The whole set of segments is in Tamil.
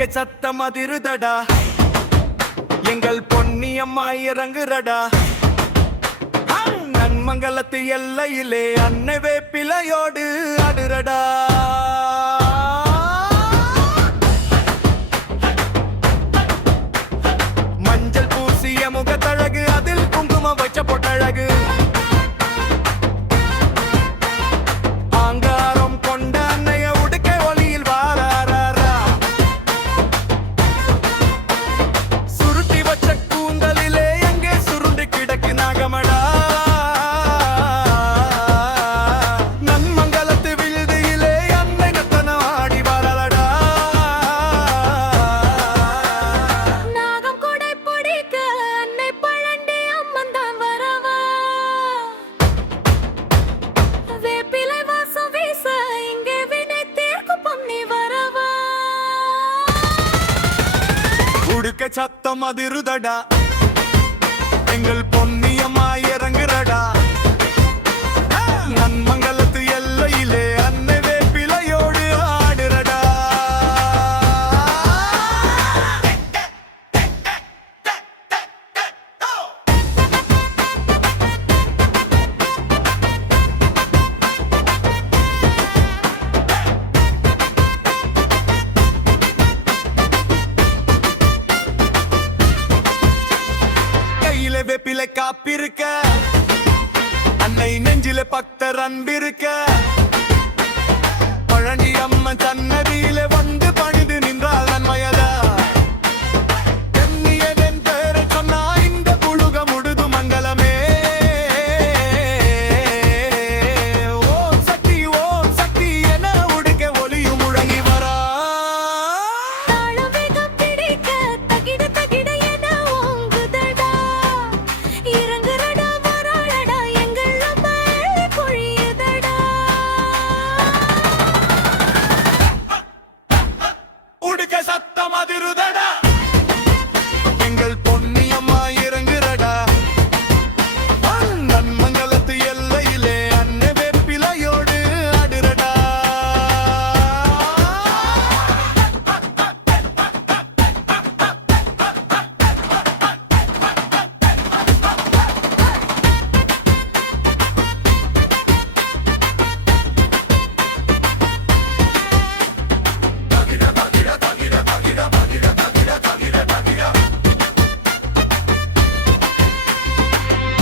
உடுக்க சத்தம் அதிருதடா, எங்கள் பொன்னியம்மா இறங்குறடா. நன்மங்கலத்து எல்லையிலே அன்னை வேப்பிலையோடு அடுறடா. மஞ்சள் பூசிய முகத்தழகு, அதில் குங்குமம் வச்ச பொட்டழகு, ஆங்காரம் கொண்ட அன்னைய உடுக்க ஒளியில் வாராரா. சுருட்டி வச்ச கூந்தலிலே எங்கே சுருண்டு கிடக்கு நாகமடா. நன்மங்கலத்து விழுதியிலே அன்னை நத்தனம் ஆடி வரலடா. நாகம் கொடை பிடிக்க அன்னை பழண்டி அம்மன் தான் வரவா. வேப்பிலை வாசம் வீச இங்கே வினை தீர்க்கும் பொன்னி வரவா. உடுக்க சத்தம் அதிருதடா, எங்கள் பொன்னியம்மா இறங்குறடா. நன்மங்கலத்து எல்லையிலே அன்னை வேப்பிலையோடு ஆடுறடா. கையில வேப்பிலை காப்பிருக்க, அன்னை நெஞ்சில பக்தர் அன்பிருக்க, பழனி அம்மன் சன்னதியில வந்து பணிந்து நின்றால் நன்மையதா. தென்னியதென் பேரை சொன்னா இந்த புழுக முழுது மங்களமே. ஓம் சக்தி என உடுக்க ஒளியும் முழங்கி வரா. தாளம் வேகம் பிடிக்க தகிட தகிட என ஓங்குதடா. இறங்குறடா வராளடா, எங்கள் அம்மா பொழியுதடா. உடுக்க சத்தம் அதிருதடா, எங்கள் பொன்னியம்மா இறங்குறடா. நன்மங்கலத்து எல்லையிலே அன்னை வேப்பிலையோடு ஆடுறடா.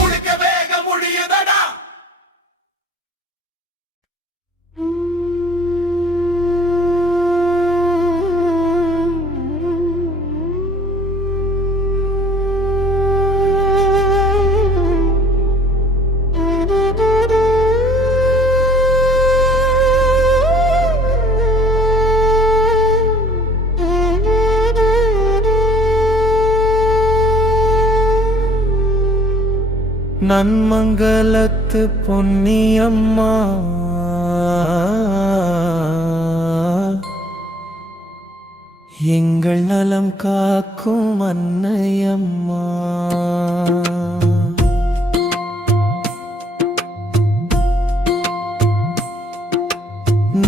உடுக்க வேகம் முடியுதடா. நன்மங்கலத்து பொன்னியம்மா எங்கள் நலம் காக்கும் அன்னையம்மா.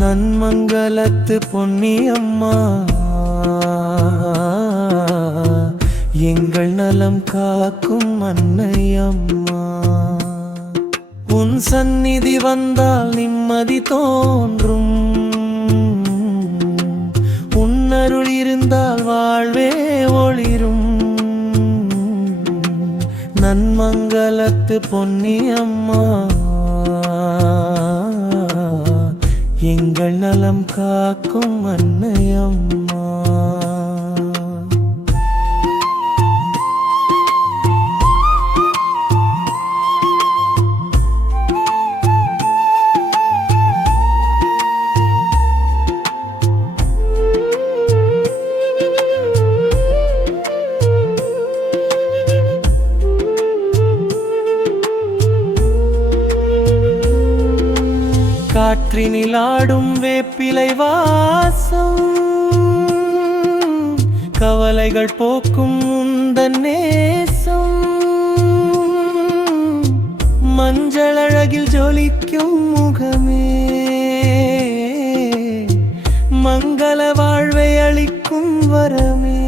நன்மங்கலத்து பொன்னியம்மா எங்கள் நலம் காக்கும் அன்னையம்மா. உன் சந்நிதி வந்தால் நிம்மதி தோன்றும், உன்னருள் இருந்தால் வாழ்வே ஒளிரும். நன்மங்கலத்து பொன்னியம்மா எங்கள் நலம் காக்கும் அன்னையம்மா. காற்றினில் ஆடும் வேப்பிலை வாசம், கவலைகள் போக்கும் உந்தன் நேசம். மஞ்சள் அழகில் ஜொலிக்கும் முகமே, மங்கள வாழ்வை அளிக்கும் வரமே.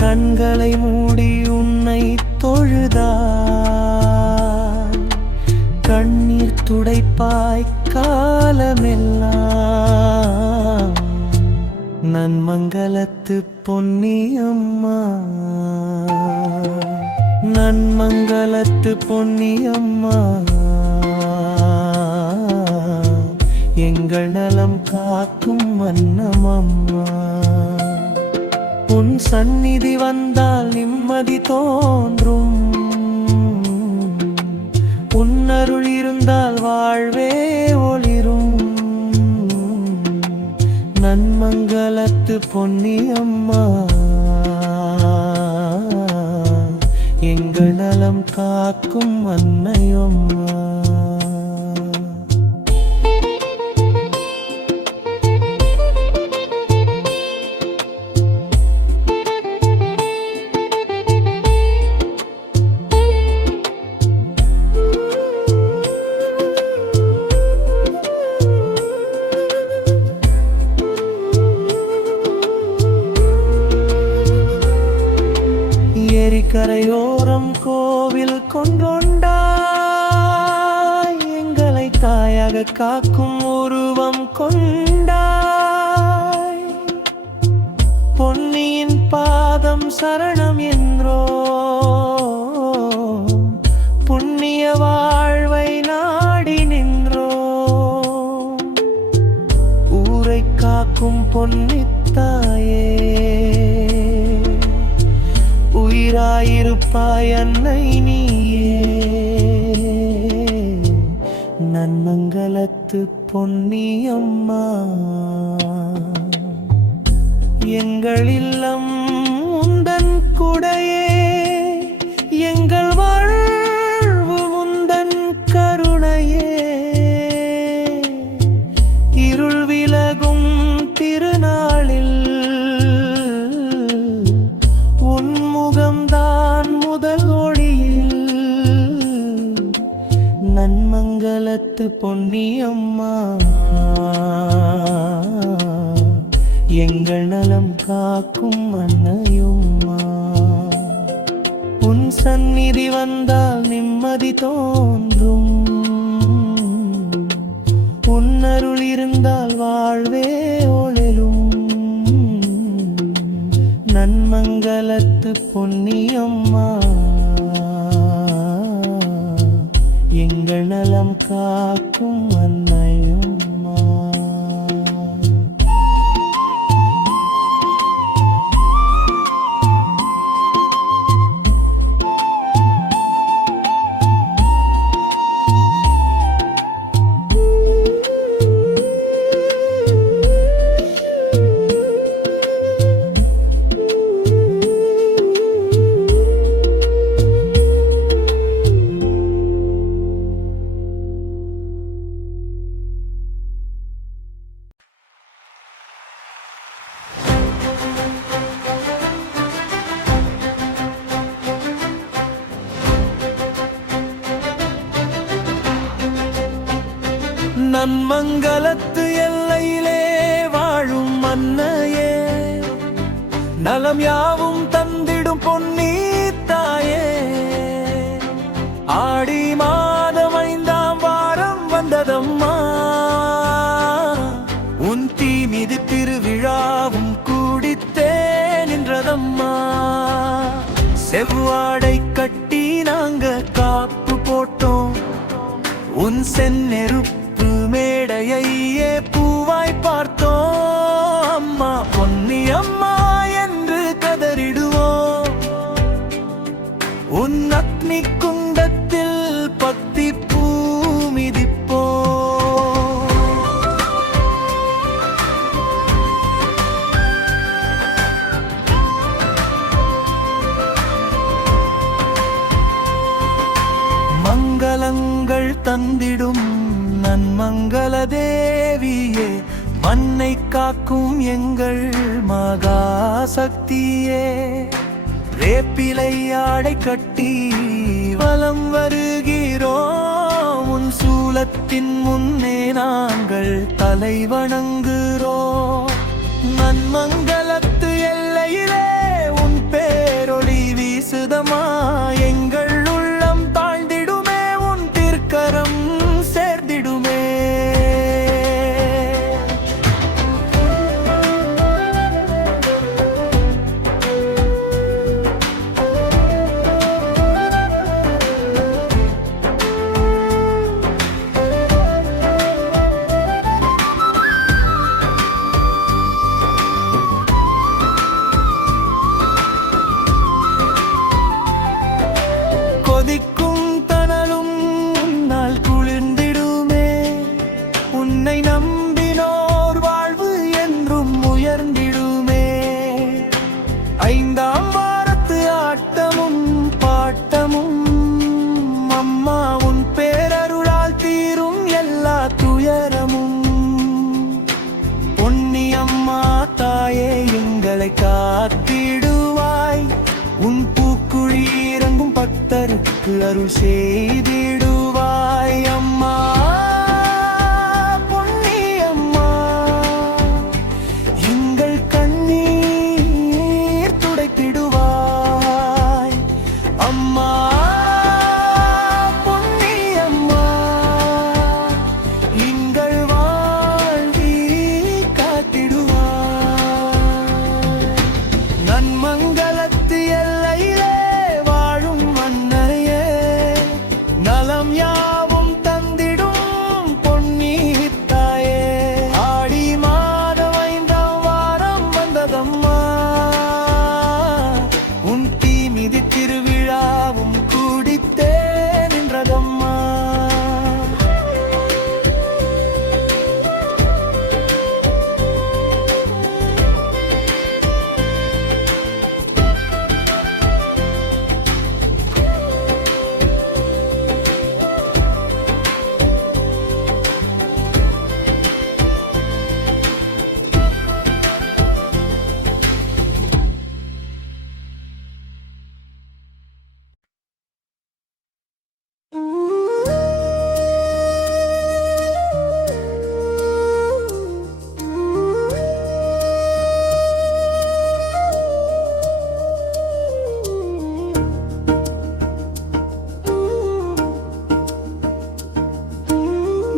கண்களை மூடி உன்னை தொழுதாய், கண்ணீர் துடைப்பாய் காலமெல்லாம். நன்மங்கலத்து பொன்னியம்மா, நன்மங்கலத்து பொன்னியம்மா, எங்கள் நலம் காக்கும் வண்ணமம்மா. உன் சந்நிதி வந்தால் நிம்மதி தோன்றும், உன் அருள் இருந்தால் வாழ்வே ஒளிரும். நன்மங்கலத்து பொன்னியம்மா, எங்கள் நலம் காக்கும் அன்னையம்மா. ஏரிக்கரையோரம் கோவில் கொண்டொண்டாய், எங்களை தாயாக காக்கும் உருவம் கொண்டாய். பொன்னியின் பாதம் சரணம் என்றோ, புண்ணிய வாழ்வை நாடி நின்றோ. ஊரை காக்கும் பொன்னித்தாயே, உயிராயிருப்பாய் அன்னை நீயே. நன்மங்கலத்து பொன்னியம்மா, எங்கள் இல்லம் உந்தன் குடையே. எங்கள் வாழ்வு உந்தன் கருணையே. இருள் விலகும் திருநாளில் முகம்தான் முதல் ஒளியில். நன்மங்கலத்து பொன்னியம்மா, எங்கள் நலம் காக்கும் அன்னையம்மா. உன் சந்நிதி வந்தால் நிம்மதி தோன்றும், உன் அருள் இருந்தால் வாழ்வே ஒளிரும். நன்மங்கலத்து பொன்னியம்மா, எங்கள் நலம் காக்கும் அன்னையம்மா. நன்மங்கலத்து எல்லையிலே வாழும் அன்னையே, நலம் யாவும் தந்திடும் பொன்னி தாயே. ஆடி மாதம் 5ஆம் வாரம் வந்ததம்மா, உன் தீ மீது திருவிழாவும் கூடித்தே நின்றதம்மா. செவ்வாடை கட்டி நாங்க காப்பு போட்டோம், உன் செந்நெருப்பு மேடையே பூவாய் பார்த்தோம். அம்மா பொன்னி அம்மா என்று கதறிடுவோம், உன் அக்னி குண்டத்தில் பத்தி பூ மிதிப்போம். மங்களங்கள் தந்திடும் நன்மங்கள தேவியே, மண்ணை காக்கும் எங்கள் மகா சக்தியே. வேப்பிலை ஆடை கட்டி வலம் வருகிறோம், உன் சூலத்தின் முன்னே நாங்கள் தலை வணங்குகிறோம். காத்திடுவாய். உன் பூக்குழி இறங்கும் பக்தருக்கு அருள் செய்திடுவாய். அம்மா பொன்னி அம்மா, எங்கள் கண்ணீர் துடைத்திடுவாய். அம்மா பொன்னி அம்மா, எங்கள் வாழ்வில் காத்திடுவாய். நன்மங்கலத்து எல்லையிலே வாழும் மன்னையே, நலம் யாவும் தந்திடும் பொன்னி தாயே. ஆடி மாதம் 5ஆம் வாரம் வந்ததம்மா, உன் தீ மிதி திருவிழாவும் கூடித்தே நின்றதம்மா.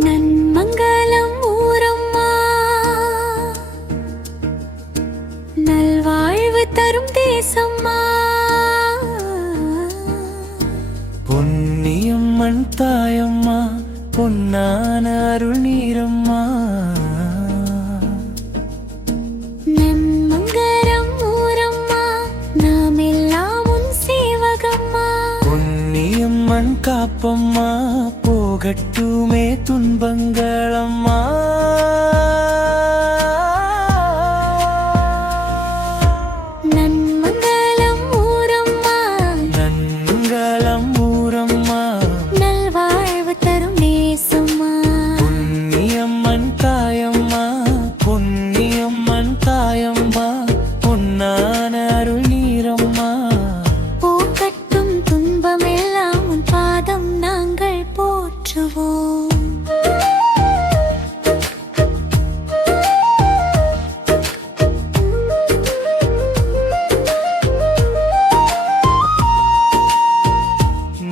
நன்மங்கலம் ஊரம்மா, நல்வாழ்வு தரும் தேசம்மா. பொன்னியம்மன் தாயம்மா, பொன்னான அருள் நீரம்மா. நன்மங்கலம் ஊரம்மா, நாம் எல்லாம் உன் சேவகம்மா. பொன்னியம்மன் காப்பம்மா, போகட்டுமே துன்பங்களம்மா. நன்மங்கலம் ஊரம்மா, நன்மங்கலம் ஊரம்மா, நல்வாழ்வு தரும் நேசம்மா. பொன்னியம்மன் தாயம்மா, பொன்னியம்மன் தாயம்மா, பொன்னான அருள் நீரம்மா. போக்கட்டும் துன்பமெல்லாம் உன் பாதம் நாங்கள் போற்றுவோம்.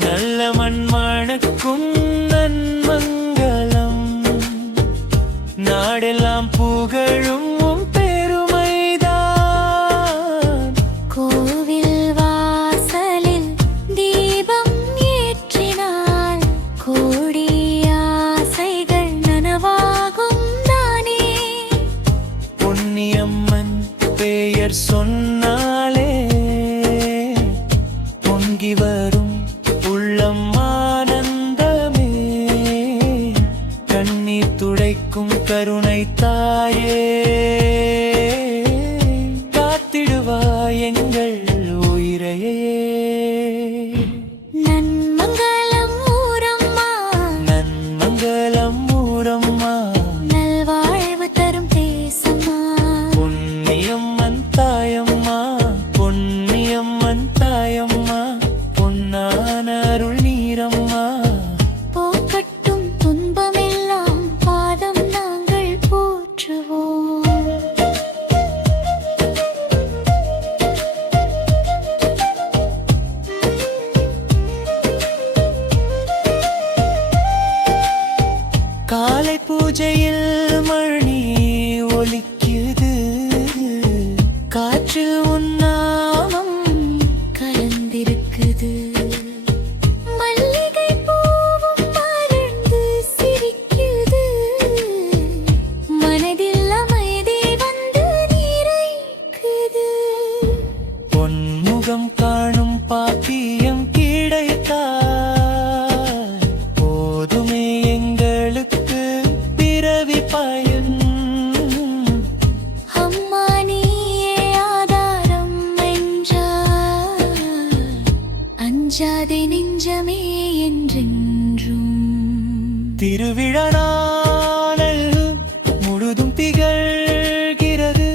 நல்ல மண் மணக்கும் நன்மங்கலம், நாடெல்லாம் புகழும் உம் பெருமைதான். கோவில் வாசலில் தீபம் ஏற்றினால் கோடி ஆசைகள் நனவாகும் தானே. பொன்னியம்மன் பெயர் சொன்னாலே பொங்கி வரும் உள்ளம் ஆனந்தமே. கண்ணீர் துடைக்கும் கருணை தாயே, காத்திடுவாய் எங்கள் உயிரையே. நன்மங்கலம் ஊரம்மா, நன்மங்கலம் ஊரம்மா, நல்வாழ்வு தரும் தேசம்மா. பொன்னியம்மன் தாயம்மா, பொன்னியம்மன் தாயம்மா, பொன்னான அருள் நீரம்மா. போக்கட்டும் துன்பமெல்லாம் பாதம் நாங்கள் போற்றுவோம். காலை பூஜையில் மணி ஒலிக்குது, காற்றில் உன் நாமம் கலந்திருக்குது. மல்லிகை பூவும் மலர்ந்து சிரிக்குது. மனதில் அமைதி வந்து நிறைக்குது. பொன்முகம் காணும் பாக்கியம் கிடைத்தால் போதுமே எங்களுக்கு பிறவி பயன். அம்மா நீயே ஆதாரம் என்றார், அஞ்சாதே நெஞ்சமே என்றென்றும். திருவிழா நாளில் முழுதும் திகழ்கிறது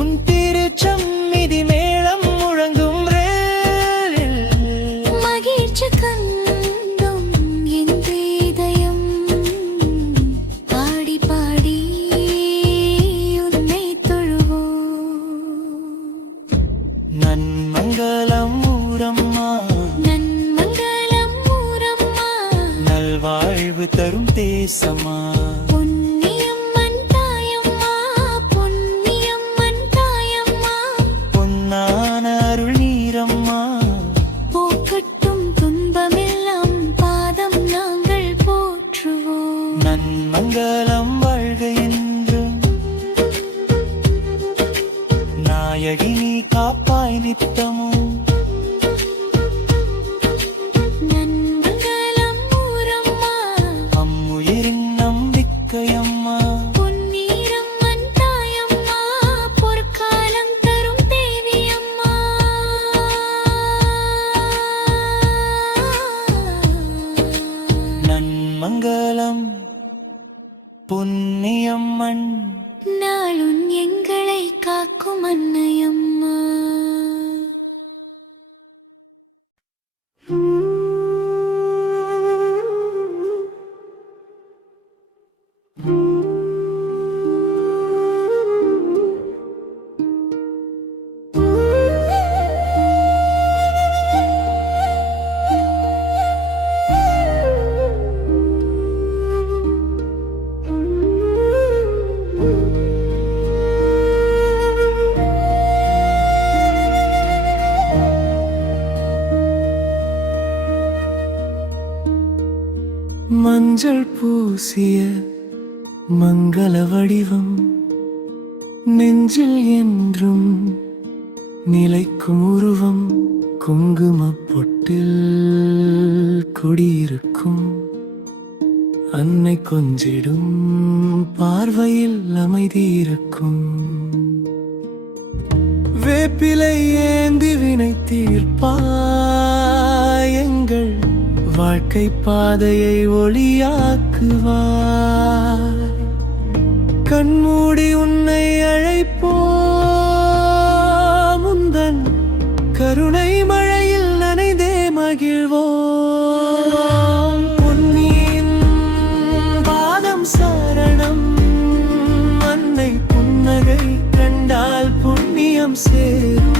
உன் திருச்சம்மிதி. நாயகி நீ காப்பாய் நித்தமும். நன்மங்கலம் ஊரம்மா அம்முயிரின் நம்பிக்கையம்மா. பொன்னீரம்மன் தாயம்மா பொற்காலம் தரும் தேவியம்மா. நன்மங்கலம் பொன்னியம்மன் நாளும் எங்களை காக்கும் அன்னையம்மா. மஞ்சள் பூசிய மங்கள வடிவம் நெஞ்சில் என்றும் நிலைக்கும் உருவம். குங்கும பொட்டில் குடியிருக்கும் அன்னை கொஞ்சிடும் பார்வையில் அமைதி இருக்கும். வேப்பிலை ஏந்தி வினை தீர்ப்பாய் எங்கள் வாழ்க்கை பாதையை ஒளியாக்குவாய். கண்மூடி உன்னை அழைப்போம் முந்தன் கருணை மழையில் நனைந்தே மகிழ்வோம். பொன்னியின் பாதம் சரணம் அன்னை புன்னகை கண்டால் புண்ணியம் சேரும்.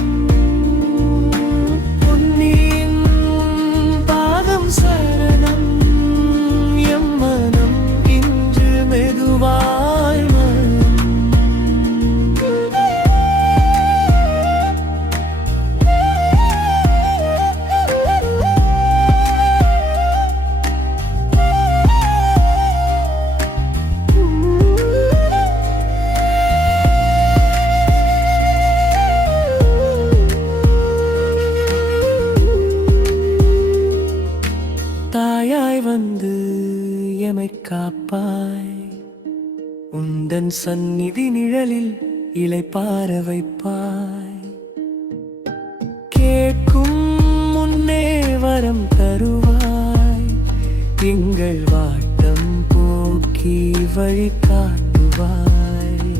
சரணம் எம் மனம் இன்று மெதுவாய் மனம். தாயாய் வந்து எமை காப்பாய். உந்தன் சந்நிதி நிழலில் இளைப்பார வைப்பாய். கேட்கும் முன்னே வரம் தருவாய். எங்கள் வாட்டம் போக்கி வழி காட்டுவாய்.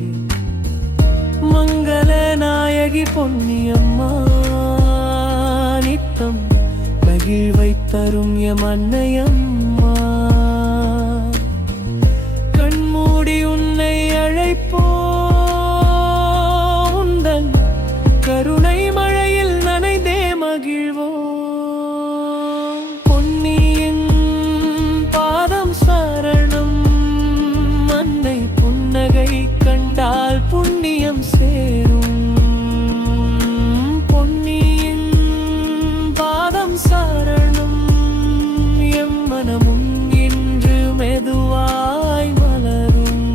மங்கள நாயகி பொன்னியம்மா நித்தம் மகிழ்வை தரும் எம் அன்னையம்மா. கண்மூடி உன்னை அழைப்போம் உந்தன் கருணை மழையில் நனைந்தே மகிழ்வோம். பொன்னியின் பாதம் சரணம் அன்னை புன்னகை கண்டால் புண்ணியம் சேரும். பொன்னியின் பாதம் சரணம் எம் மனமும் இன்று மெதுவாய் மலரும்.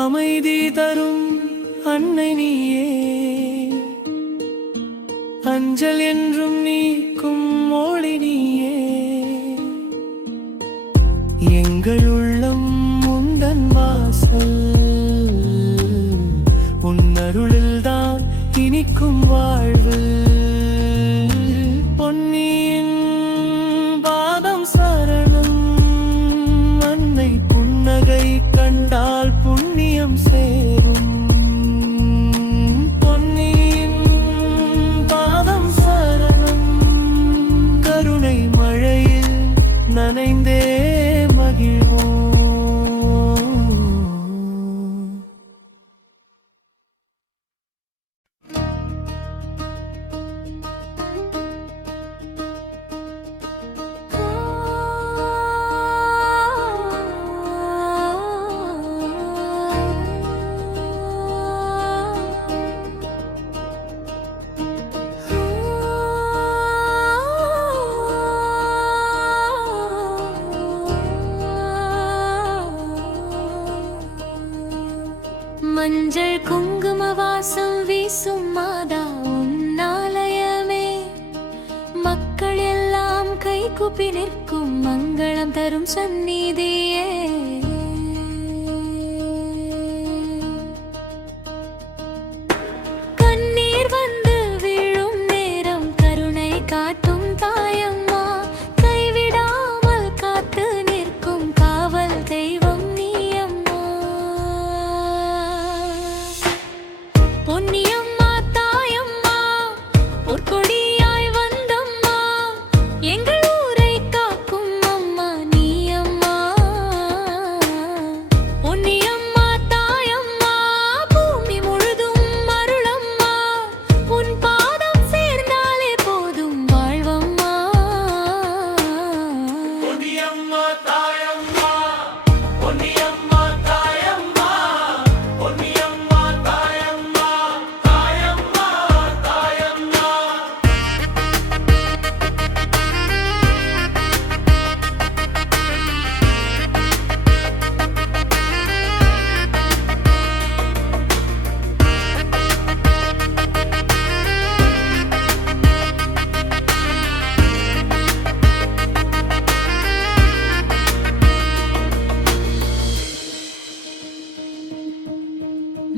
அமைதி தரும் அன்னை நீயே, அஞ்சல் என்றும் நீக்கும் மொழி நீயே. எங்கள் உள்ளம் உந்தன் வாசல், உன் அருளில்தான் இனிக்கும் வாழ்வு. பொன்னியின் பாதம் சரணம் அன்னை புன்னகை கண்டால் புண்ணியம் சேரும். பொன்னியின் பாதம் சரணம் கருணை மழையில் நனைந்தே மகிழ்வோம். மஞ்சள் குங்கும வாசம் வீசும் மாதா உன்னாலயமே மக்கள் எல்லாம் கைகூப்பி நிற்கும் மங்களம் தரும் சந்நிதியே கண்ணீர் வந்து விழும் நேரம் கருணை காட்டும் தாயம்மா கைவிடாமல் காத்து நிற்கும் காவல் தெய்வம் நீயம்மா பொன்னியம்மா தாயம்மா பொற்கொடியாய் வந்தம்மா எங்கள் ஊரை காக்கும் அம்மா நீயம்மா பொன்னியம்மா தாயம்மா பூமி முழுதும் அருளம்மா உன் பாதம் சேர்ந்தாலே போதும் வாழ்வம்மா பொன்னியம்மா தாயம்மா பொன்னியம்மா தாயம்மா பொன்னியம்மா தாயம்மா தாயம்மா தாயம்மா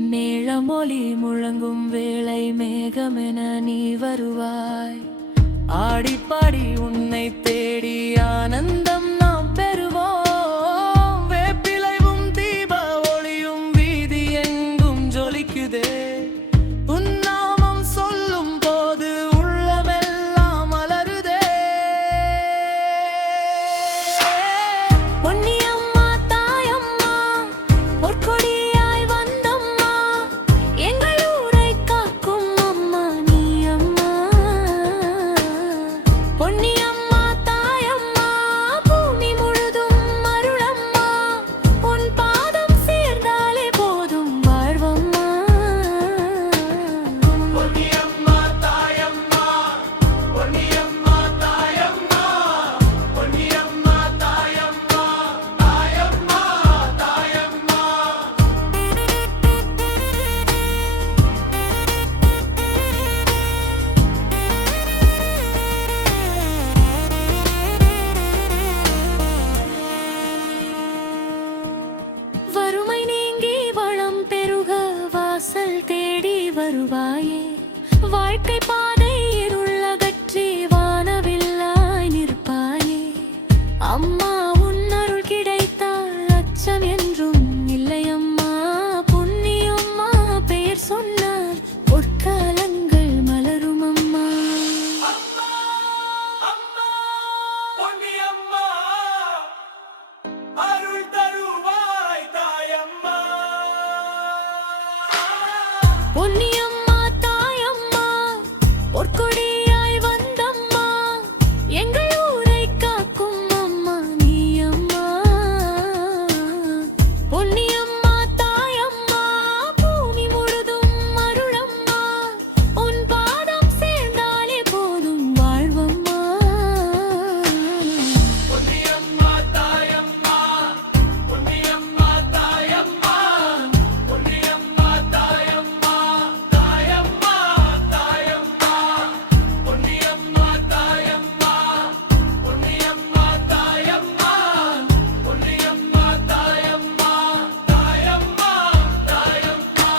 மேளமொலி முழங்கும் வேளை மேகமென நீ வருவாய் ஆடிப்பாடி உன்னை தேடி ஆனந்தம் நாம் பெறுவோம் வேப்பிலையும் தீப ஒளியும் வீதி எங்கும் ஜொலிக்குதே உன் நாமம் சொல்லும் போது உள்ளமெல்லாம் மலருதே பொன்னியம்மா தாயம்மா பொற்கொடியாய் வந்தம்மா எங்கள் ஊரை காக்கும் அம்மா நீயம்மா பொன்னியம்மா தாயம்மா பூமி முழுதும் அருளம்மா உன் பாதம் சேர்ந்தாலே போதும் வாழ்வம்மா பொன்னியம்மா தாயம்மா பொன்னியம்மா தாயம்மா பொன்னியம்மா தாயம்மா தாயம்மா தாயம்மா வறுமை நீங்கி வளம் பெருக வாசல் தேடி வருவாயே வாழ்க்கை பாதை இருள் அகற்றி வானவில்லாய் நிற்பாயே அம்மா உன் அருள் கிடைத்தால் அச்சம் என்றும் இல்லையம்மா பொன்னியம்மா பெயர் சொன்னால் பொற்காலங்கள் மலரும் அம்மா அம்மா அம்மா பொன்னியம்மா அருள் தருவாய் தாயம்மா பொன்னியம்மா தாயம்மா பொற்கொடியாய் வந்தம்மா எங்கள் ஊரை காக்கும் அம்மா நீயம்மா பொன்னியம்மா தாயம்மா பூமி முழுதும் அருளம்மா உன் பாதம் சேர்ந்தாலே போதும் வாழ்வம்மா பொன்னியம்மா தாயம்மா பொன்னியம்மா தாயம்மா பொன்னியம்மா தாயம்மா தாயம்மா தாயம்மா பொன்னியம்மா தாயம்மா பொன்னியம்மா தாயம்மா பொன்னியம்மா தாயம்மா தாயம்மா தாயம்மா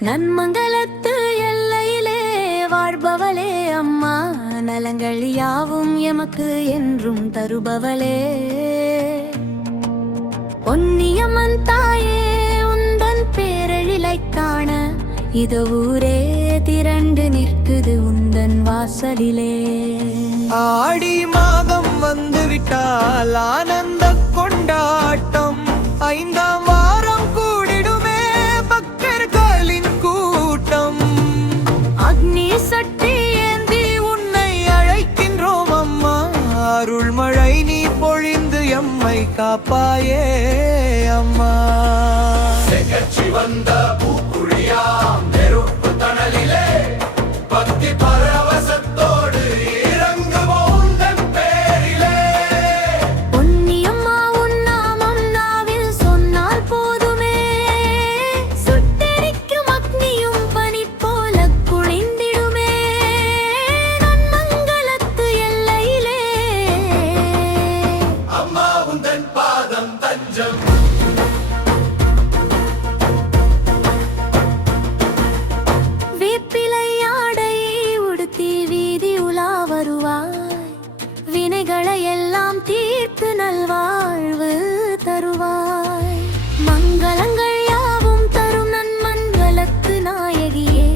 நன்மங்கலத்து எல்லையிலே வாழ்பவளே அம்மா நலங்கள் யாவும் எமக்கு என்றும் தருபவளே பொன்னியம்மன் தாயே உந்தன் பேரெழிலைக் காண இது ஊரே திரண்டு நிற்குது உந்தன் வாசலிலே ஆடி மாதம் வந்துவிட்டால் ஆனந்த கொண்டாட்டம் ஐந்தாம் வாரம் கூடிடுமே பக்தர்களின் கூட்டம் அக்னி சட்டி ஏந்தி உன்னை அழைக்கின்றோம் அம்மா அருள்மழை நீ பொழிந்து எம்மை காப்பாயே அம்மா கட்சி வந்த பூக்குழியாம் நெருப்பு தணலிலே வேப்பிலை ஆடை உடுத்தி வீதி உலா வருவாய், வினைகளை எல்லாம் தீர்த்து நல்வாழ்வு தருவாய். மங்களங்கள் யாவும் தரும் நன்மங்களத்து நாயகியே,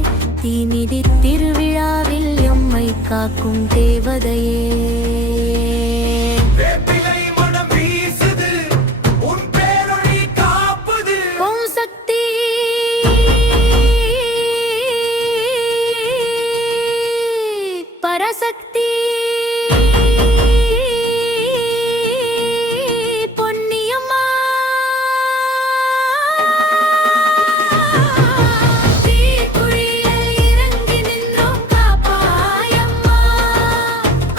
தீமிதி திருவிழாவில் எம்மை காக்கும் தேவதையே. வேப்பிலை மனம் வீசுது, உன் பேரொளி காப்புது. ஓம் சக்தி பரசக்தி பொன்னியம்மா. தீக்குழியில் இறங்கி நின்றோம் காப்பாயம்மா,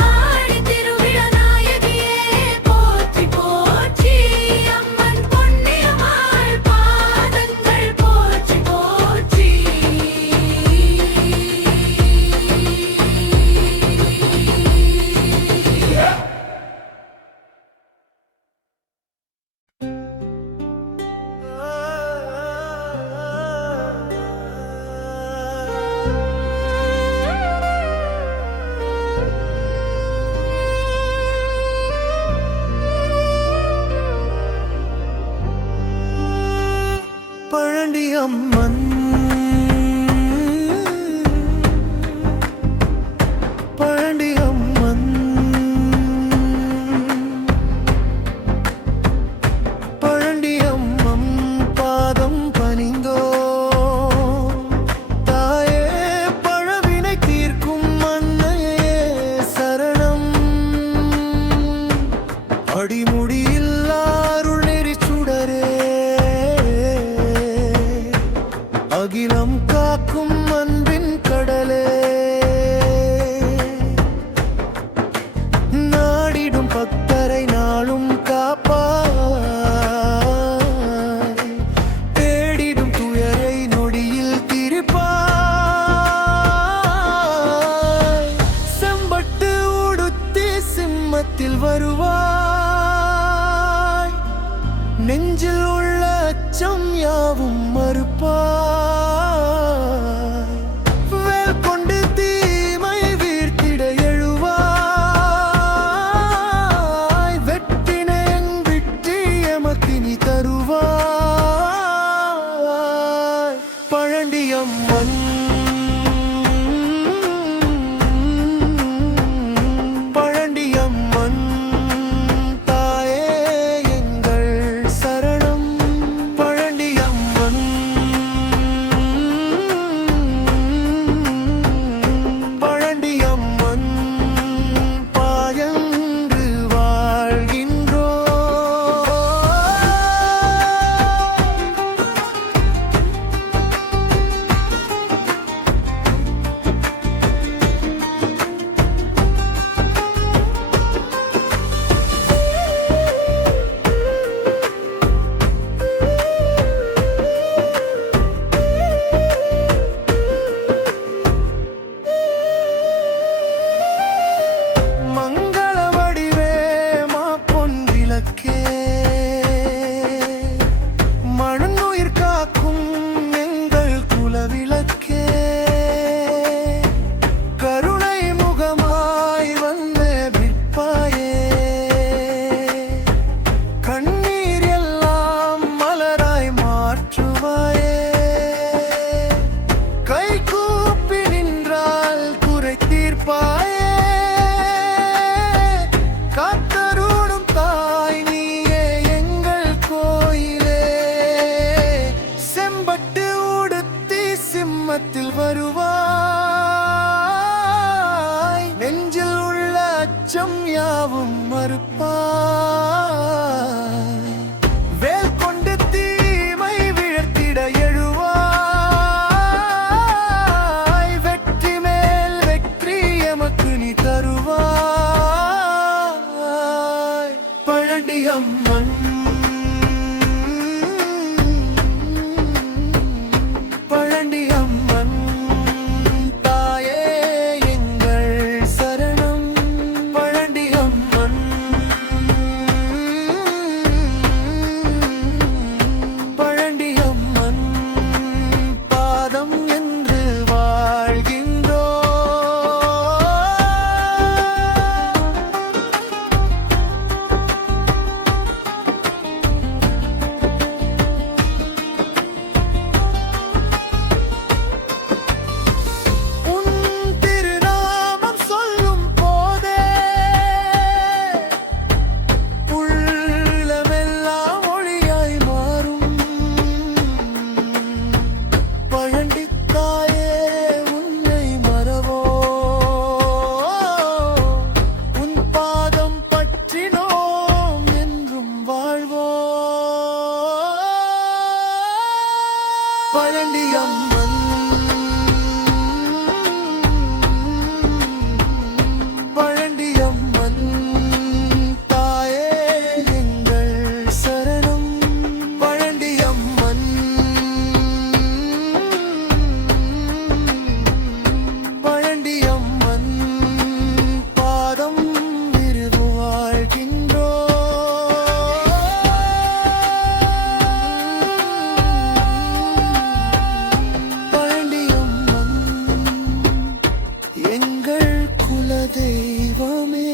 ஆடி திருவிழா நாயகியே போற்றி போற்றி. அம்மன் பொன்னியம்மாள் பாதங்கள் போற்றி போற்றி. பழனி அம்மன் பழனி அம்மன் பழனி அம்மன் பாதம் பணிந்தோ தாயே, பழவினை தீர்க்கும் அன்னையே சரணம். அடிமுடியில்லாருள் நெறிச்சுடரே, அகிலம் காக்கும் அன்பின் கடலே, நாடிடும் பக்தரை நாளும் காப்பாய், தேடிடும் துயரை நொடியில் திரிப்பாய். செம்பட்டு உடுத்தி சிம்மத்தில் வருவாய், நெஞ்சில் உள்ள அச்சம் யாவும் மறுப்பாய். வேல் கொண்டு தீமை வீழ்த்திட எழுவாய், வெற்றினை விட்டு எமக்கினி தருவாய். பழனி அம்மன் பழனி அம்மன் தாயே எங்கள் சரணம். பழனி அம்மன் பழண்டியம்மன் பழண்டியம்மன் தாயே எங்கள் சரணம் பழண்டியம்மன் பழண்டியம்மன் பாதம் விருது வாழ்கின்றோ பழண்டியம்மன் எங்கள் குலதெய்வமே.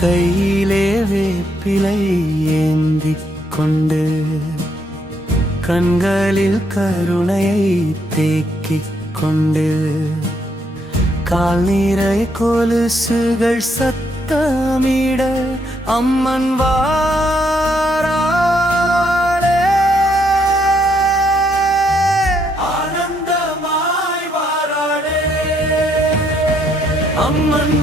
கையிலே வேப்பிலை ஏந்திக் கொண்டு கண்களில் கருணையை தேக்கிக் கொண்டு கால் நீரை கொலுசுகள் சத்தமிட அம்மன் வாராளே ஆனந்தமாய் வாராளே அம்மன்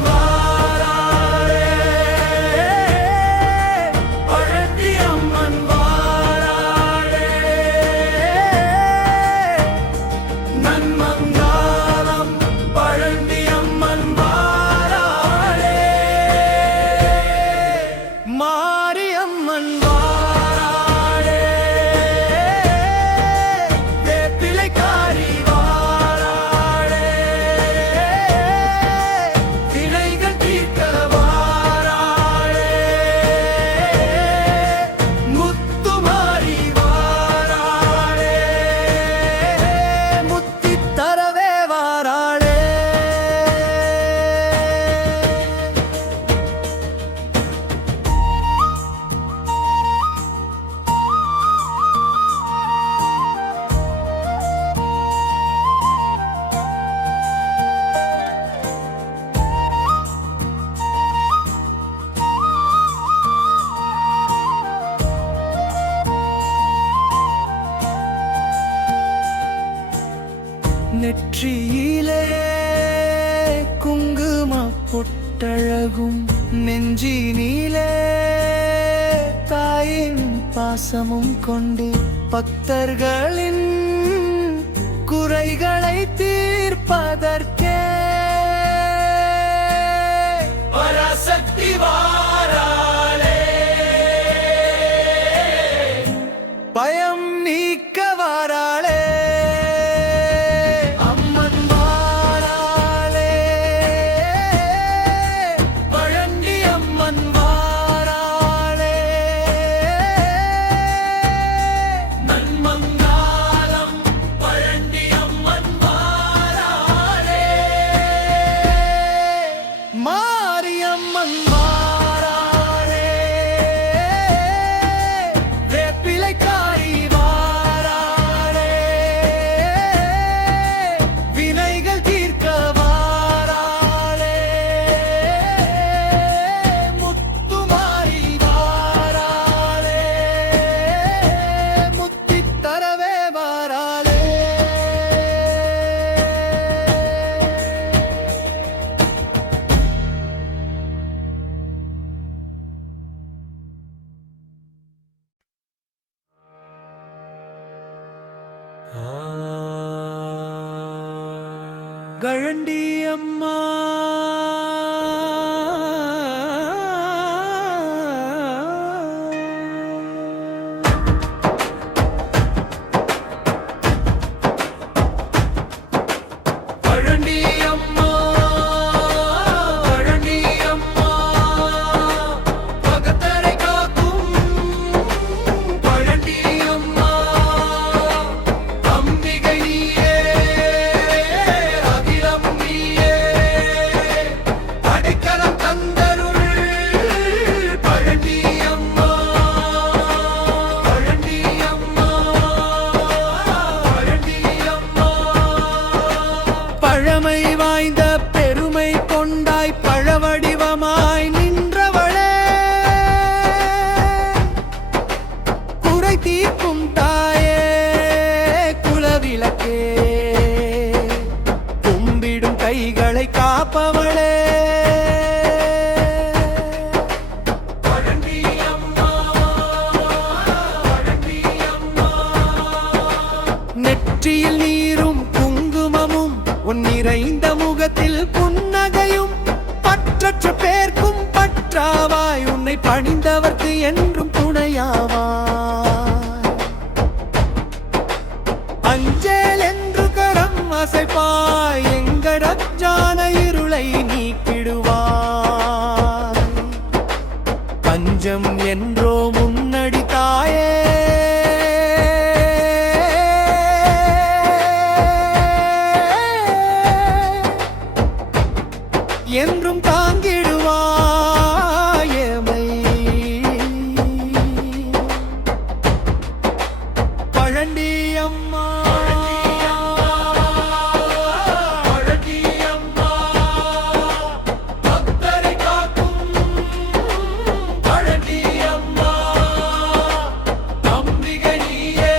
நெற்றியிலே குங்கும பொட்டழகும் நெஞ்சினிலே தாயின் பாசமும் கொண்டு பக்தர்களின் குறைகளை தீர்ப்பதற்கே பராசக்தி வாராளே பயம் நீக்க வாராளே கழண்டி அம்மா பழண்டி அம்மா பொன் நிறைந்த முகத்தில் புன்னகையும் பற்றற்ற பேர்க்கும் பற்றாவாய் உன்னை பணிந்தவர்க்கு என்றும் துணையாவாய் அஞ்சேல் என்று கரம் அசைப்பாய் எங்கள் அஞ்சான இருளை நீக்கிடுவாய் பஞ்சம் என்றோ முன்னடி தாயே என்றும் தாங்கிடுவாயமை பழண்டி அம்மா பழண்டி அம்மா பக்தரை காக்கும் பழண்டி அம்மா அம்பிகை நீயே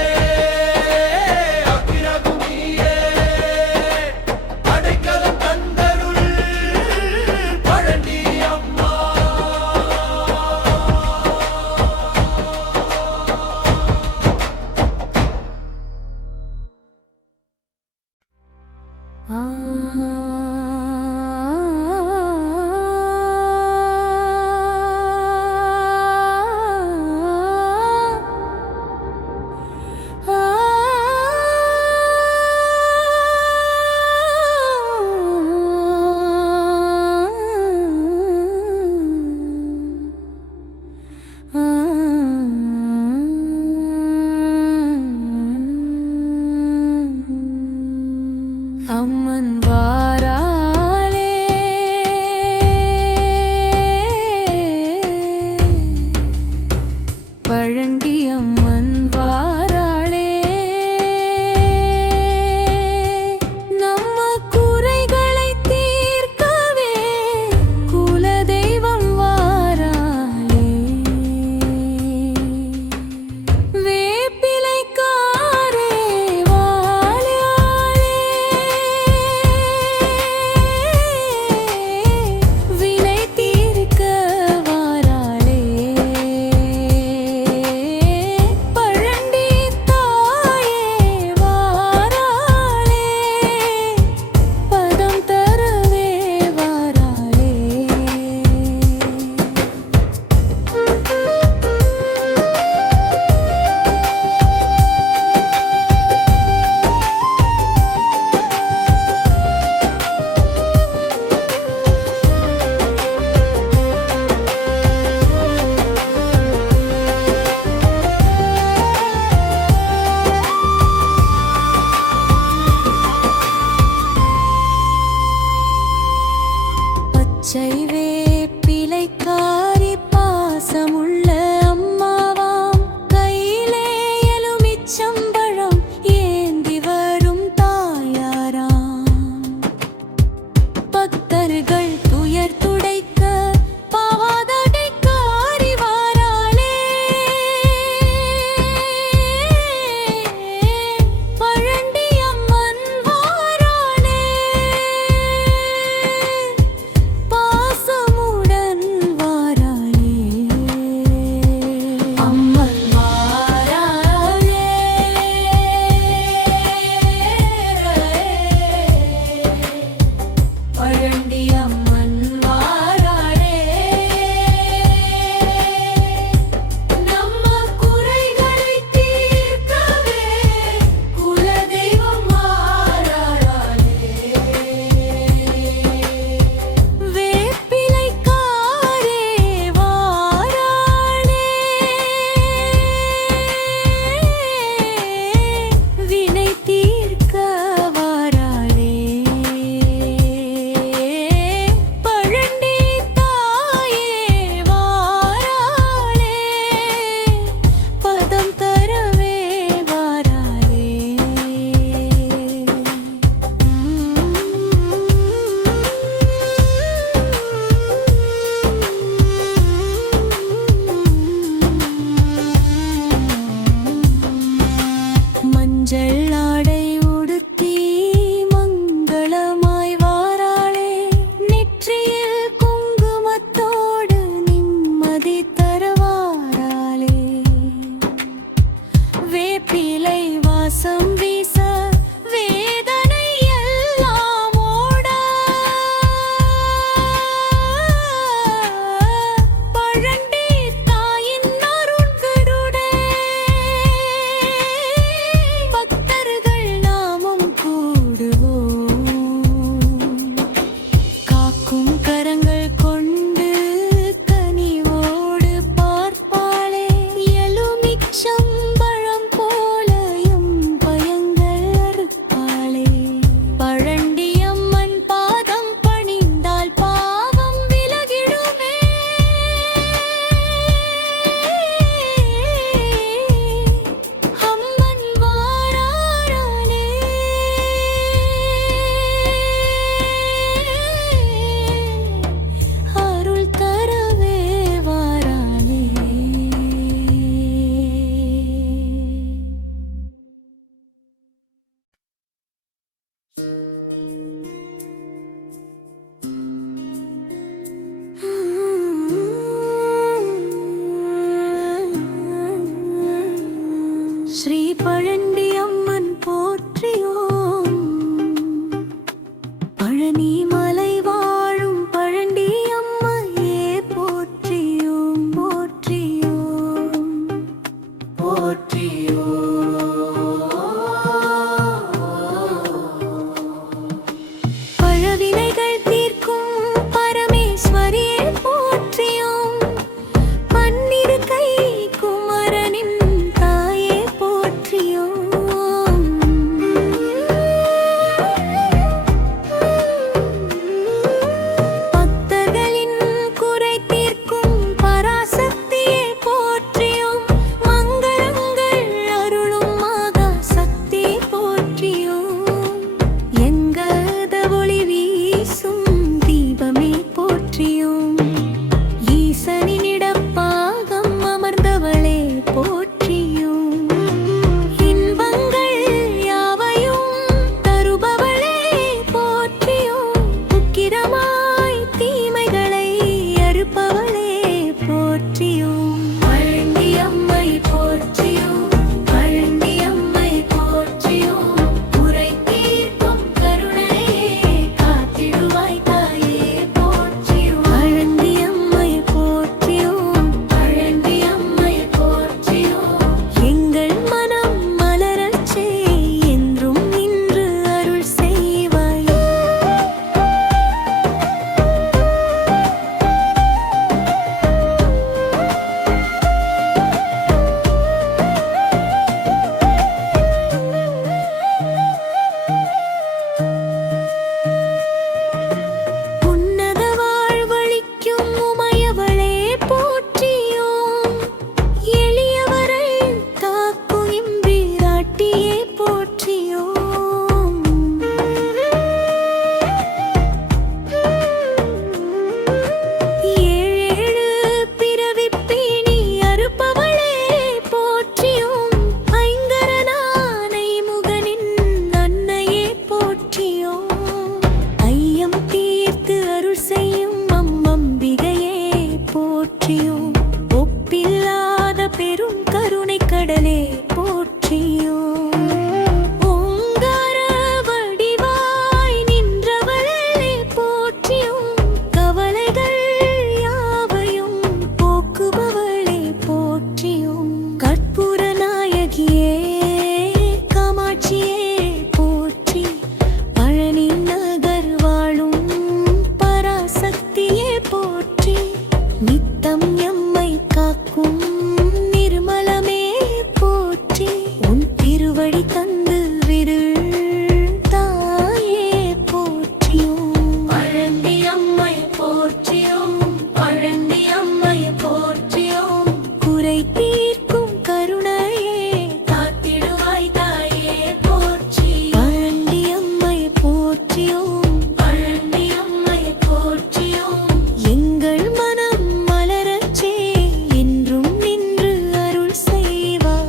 அக்கிரகு நீயே அடைக்கலம் தந்தருள் பழண்டி அம்மா அம்மன் வாராளே பழண்டி அம்மன் வாராளே நம்ம குறைகளை தீர்க்கவே குலதெய்வம் வாராளே வேப்பிலைக்காரே வாழாளே வினை தீர்க்க வாராளே பழண்டி பெரும் கருணை கடலே போற்றியோம் ஓங்கார வடிவாய் நின்றவளே போற்றியோம் கவலைகள் யாவையும் போக்குபவளே போற்றியோம் கற்பூர நாயகியே காமாட்சியே போற்றி பழனி நகர் வாழும் பராசக்தியே போற்றி நித்தம் எம்மை காக்கும் நிர்மலமே போற்றி உன் திருவடி தந்து விருள் தாயே போற்றியோம் பழனி அம்மை போற்றியோம் பழனி அம்மை போற்றியோம் குறை தீர்க்கும் கருணையே காத்திடுவாய் தாயே போற்றி பழனி அம்மை போற்றியோம் பழனி அம்மை போற்றியோம் எங்கள் மனம் மலரச்சே என்றும் நின்று அருள் செய்வாய்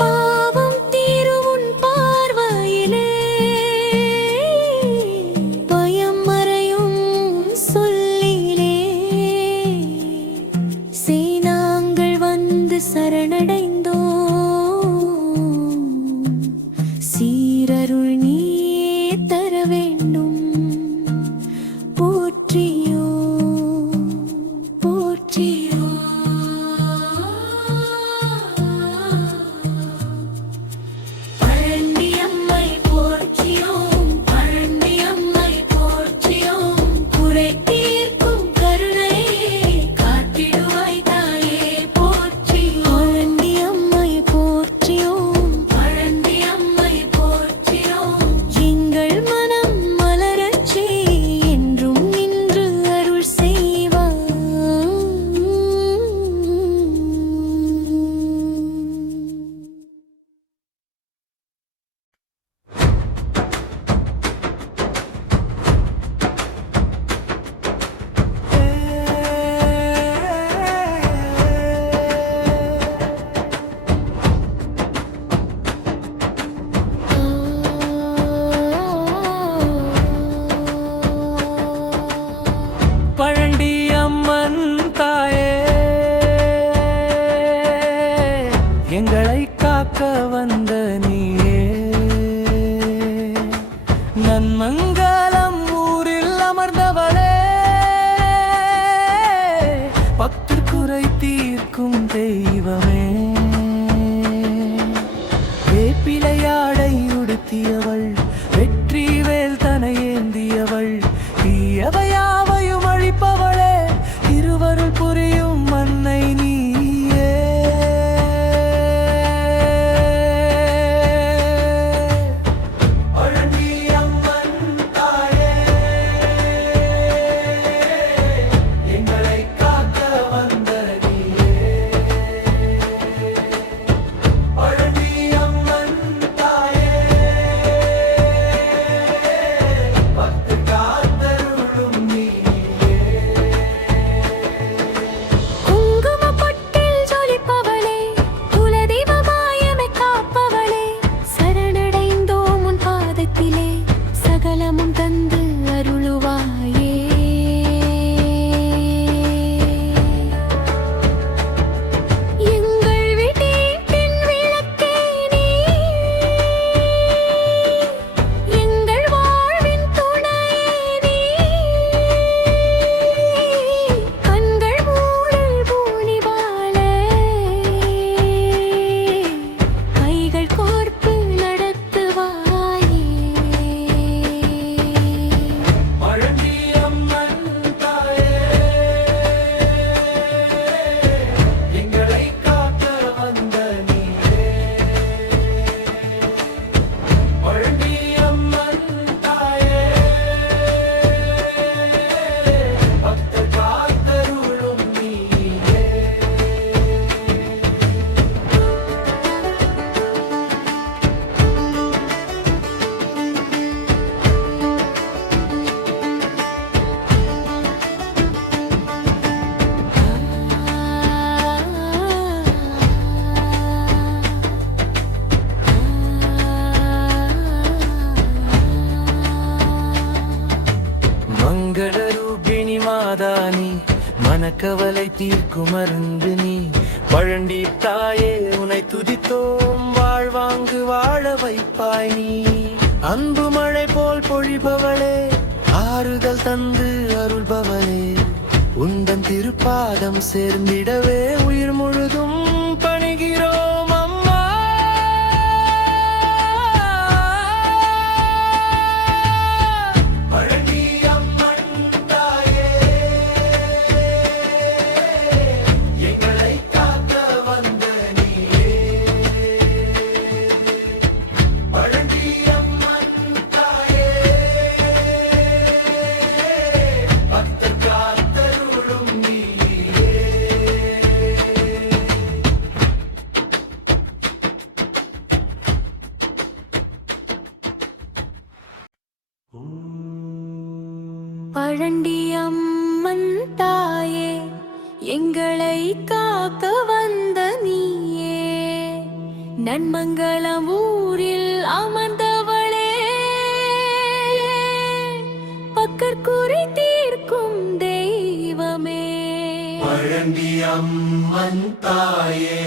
பாவம் தீரும் உன் பார்வையிலே பயம் மறையும் சொல்லிலே சேனாங்கள் வந்து சரணடைந்தோம் சீரருள் நீயே தர வேண்டும் போற்றியோ போற்றியோ பழனி அம்மை போற்றியோம் பழனி அம்மை போற்றியோம் குறை தீர்க்கும் கருணையே காத்திடுவாய் தாயே போற்றி பழனி அம்மை போற்றியோம் பழனி அம்மை போற்றியோம் மாதானி, மனக்கவலை தீர்க்கும் மருந்து நீ. பழண்டி தாயே உனை துதித்தோம், வாழ்வாங்கு வாழ வைப்பாய் நீ. அன்பு மழை போல் பொழிபவளே, ஆறுதல் தந்து அருள்பவளே, உந்தன் திருப்பாதம் சேர்ந்திடவே உயிர் முழுதும் பணிகிறோம் அம்மா. பழனி அம்மன் தாயே, எங்களை காக்க வந்த நீயே. பழனி அம்மன் தாயே, பக்தர் காத்தருளும் நீயே. பழண்டி அம்மன் தாயே, எங்களை காக்க வந்த நீயே. நன்மங்கலம் ஊரில் அமர்ந்தவளே, பக்கர் குறை தீர்க்கும் தெய்வமே. பழனி அம்மன் தாயே,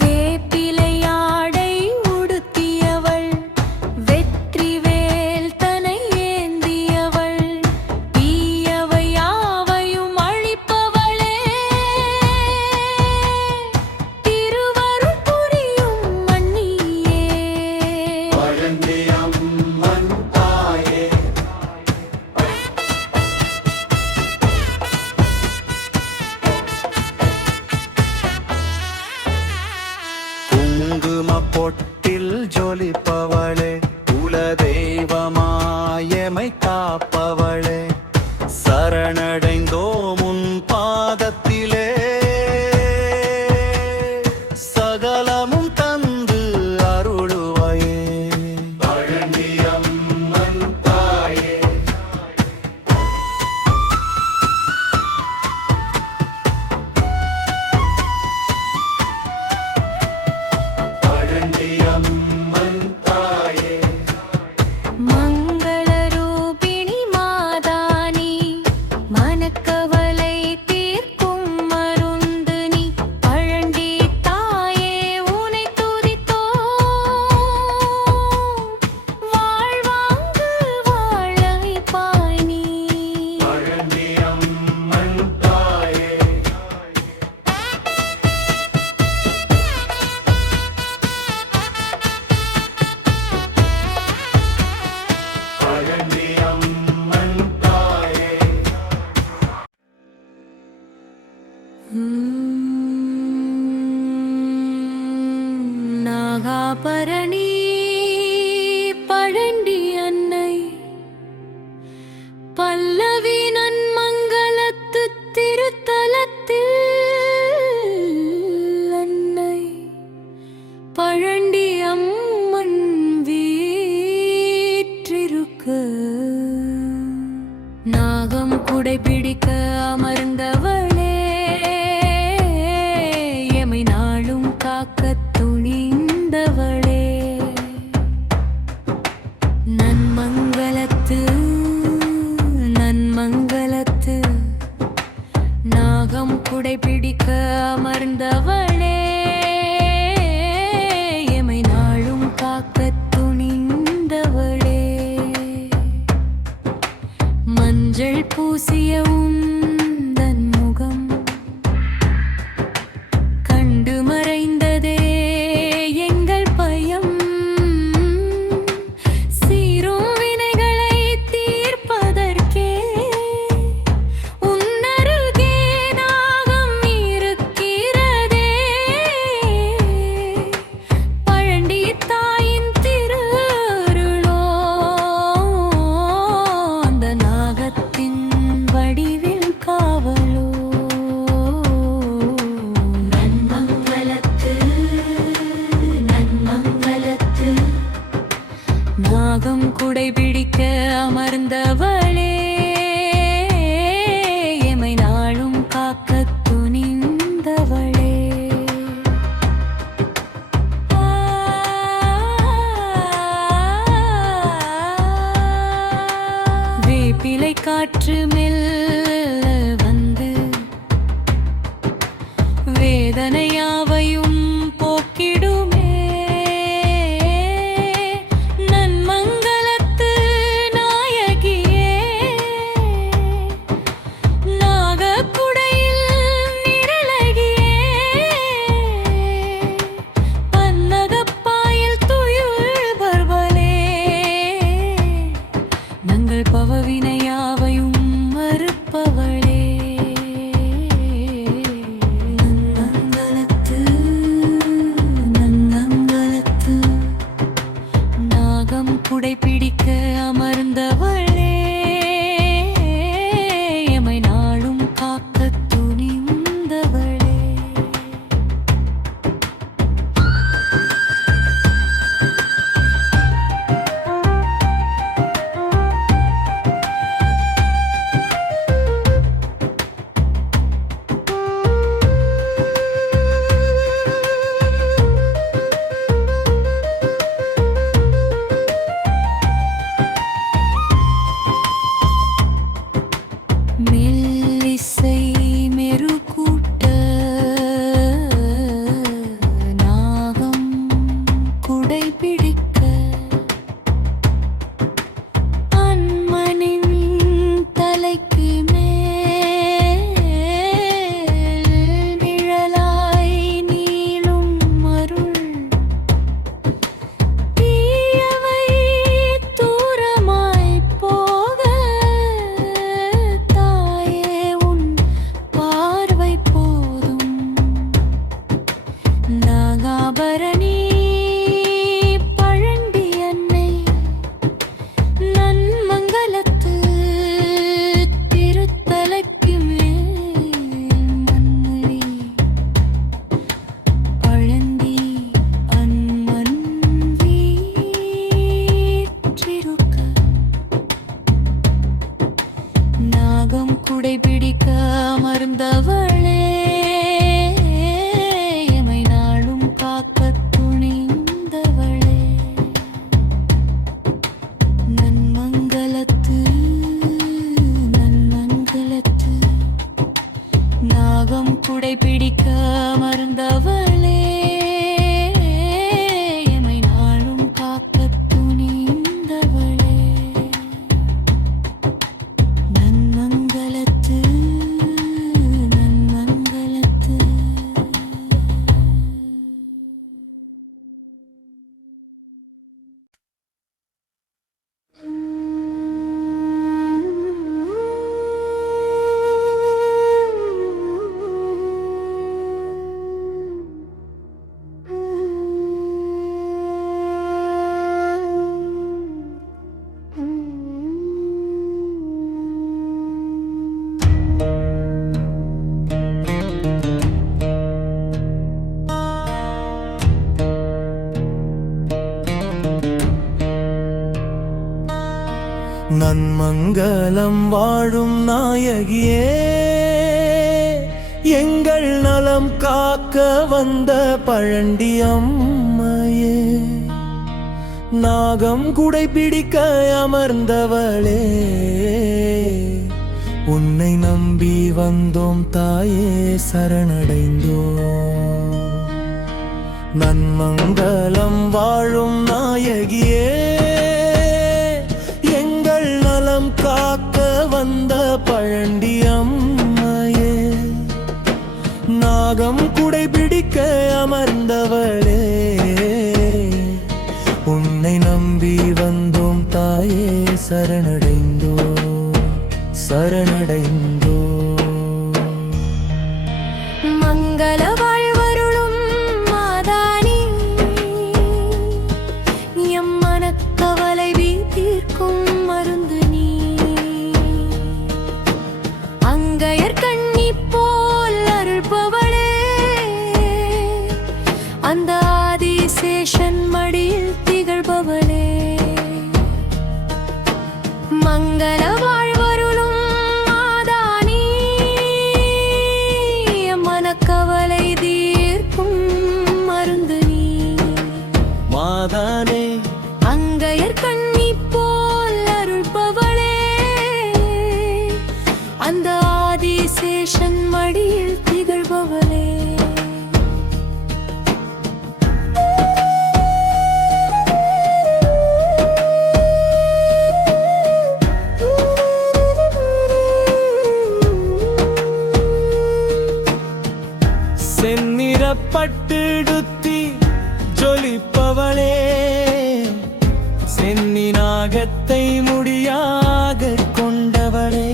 வேப்பிலையாடை உடுத்தியவள், வெற்றிவேல் தனை ஏந்தியவள், தீயவை யாவையும் அழிப்பவளே, திருவருள் புரியும் மன்னியே. பழனி அம்மன் தாயே, குங்கும பொட்டில் ஜொலிப்பவளே, குலதெய்வமாயமை காப்பவளே, சரணடைந்தோம் உன் பாதத்திலே, சகலமும் தந்து அருளுவாயே. பழனி அம்மன் தாயே, பழனி அம்மன் தாயே, மங்களரூபிணி மாதானி, மனக்கவலை தீர்க்கும் மருந்து நீ. பழண்டி தாயே உனை துதித்தோம், வாழ்வாங்கு வாழ வைப்பாய் நீ. பழனி அம்மன் தாயே, பழனி அம்மன் தாயே. நாகாபரணி பழண்டி அன்னை, பல்லவி நன்மங்கலத்து திருத்தலத்தில் அன்னை. பழண்டி அம்மன் வீற்றிருக்க, நாகம் குடைபிடிக்க அமர்ந்தவளே, எமை நாளும் காக்கத் துணிந்தவளே. நன்மங்கலத்து நன்மங்கலத்து, நாகம் குடைபிடிக்க அமர்ந்தவளே, எமை நாளும் காக்கத் துணிந்தவளே. மஞ்சள் பூசிய உந்தன் முகம் கண்டு மறைந்ததே எங்கள் பயம். சீரும் வினைகளை தீர்ப்பதற்கே உன்னருகே நாகம் இருக்கிறதே. பழண்டி தாயின் திருஅருளோ, அந்த நாகத்தின் வடிவில் காவலோ. நன்மங்கலத்து நன்மங்கலத்து, நாகம் குடைபிடிக்க அமர்ந்தவளே, மழை காற்று மெல்ல வந்து வேதனையாவையும் போக்கிடுமே. நன்மங்கலத்து நாயகியே, நாகக்குடையில் நிரழகியே, பன்னகப்பாயில் துயில்பவளே, நங்கள் பவவினையாவையும் மறுப்பவளே. நன்னங்கலத்து நன்னங்கலத்து நாகம் குடைபிடிக்க அமர்ந்தவளே, எமை நாளும் காக்கத் துணிந்தவளே. மெல்லிசை மெருகூட்ட நாகம் குடைபிடிக்க அன்மனின் தலைக்கு மேல் நிழலாய் நீளும் அருள் தீயவை தூரமாய் போக தாயே உன் பார்வை போதும். நாகாபரணி பழண்டி அன்னை, நன்மங்கலத்து திருத்தலைக்கு மேல் மன்னரி பழந்தி அன்மன் வீற்றிருக்க நாகம் குடைபிடிக்க அமர்ந்தவளே, எமை நாளும் காக்கத் துணிந்தவளே. நன்மங்கலத்து நன்மங்கலத்து நாகம் குடைபிடிக்க அமர்ந்தவளே, எமை நாளும் காக்கத் துணிந்தவளே. நன்மங்கலத்து நன்மங்கலத்து. நன்மங்கலம் வாழும் நாயகியே, எங்கள் நலம் காக்க வந்த பழண்டி அம்மையே, நாகம் குடைபிடிக்க அமர்ந்தவளே, உன்னை நம்பி வந்தோம் தாயே சரணடைந்தோம். நன்மங்கலம் வாழும் நாயகியே, எங்கள் நலம் காக்க வந்த பழண்டி அம்மையே, நாகம் குடைபிடிக்க அமர்ந்தவளே, உன்னை நம்பி வந்தோம் தாயே சரணடைந்தோம் சரணடைந்தோம். மங்கள வாழ்வருளும் மாதானி, எம் மனக்கவலை தீர்க்கும் மருந்து நீ. அங்கையர் கண்ணி போல் அருள்பவளே, அந்த ஆதிசேஷன் மடியில் திகழ்பவளே. மங்கள வாழ்வருளும் மாதானி, எம் மனக்கவலை தீர்க்கும் மருந்து நீ. மாதானே, அங்கையர் கண்ணி போல் அருள்பவளே, சேஷன் மடியில் திகழ்பவளே செந்நிறப்பட்டுடுத்தி ஜொலிப்பவளே சென்னி நாகத்தை முடியாக கொண்டவளே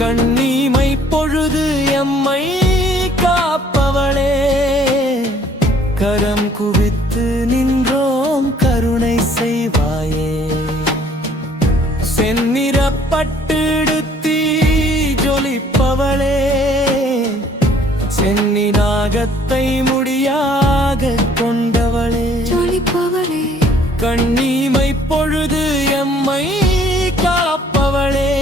கண்ணீமை பொழுது எம்மை காப்பவளே கரம் குவித்து நின்றோம் கருணை செய்வாயே செந்நிறப்பட்டுடுத்தி ஜொலிப்பவளே சென்னி நாகத்தை முடியாக கொண்டவளே ஜொலிப்பவளே கண்ணீமை பொழுது எம்மை காப்பவளே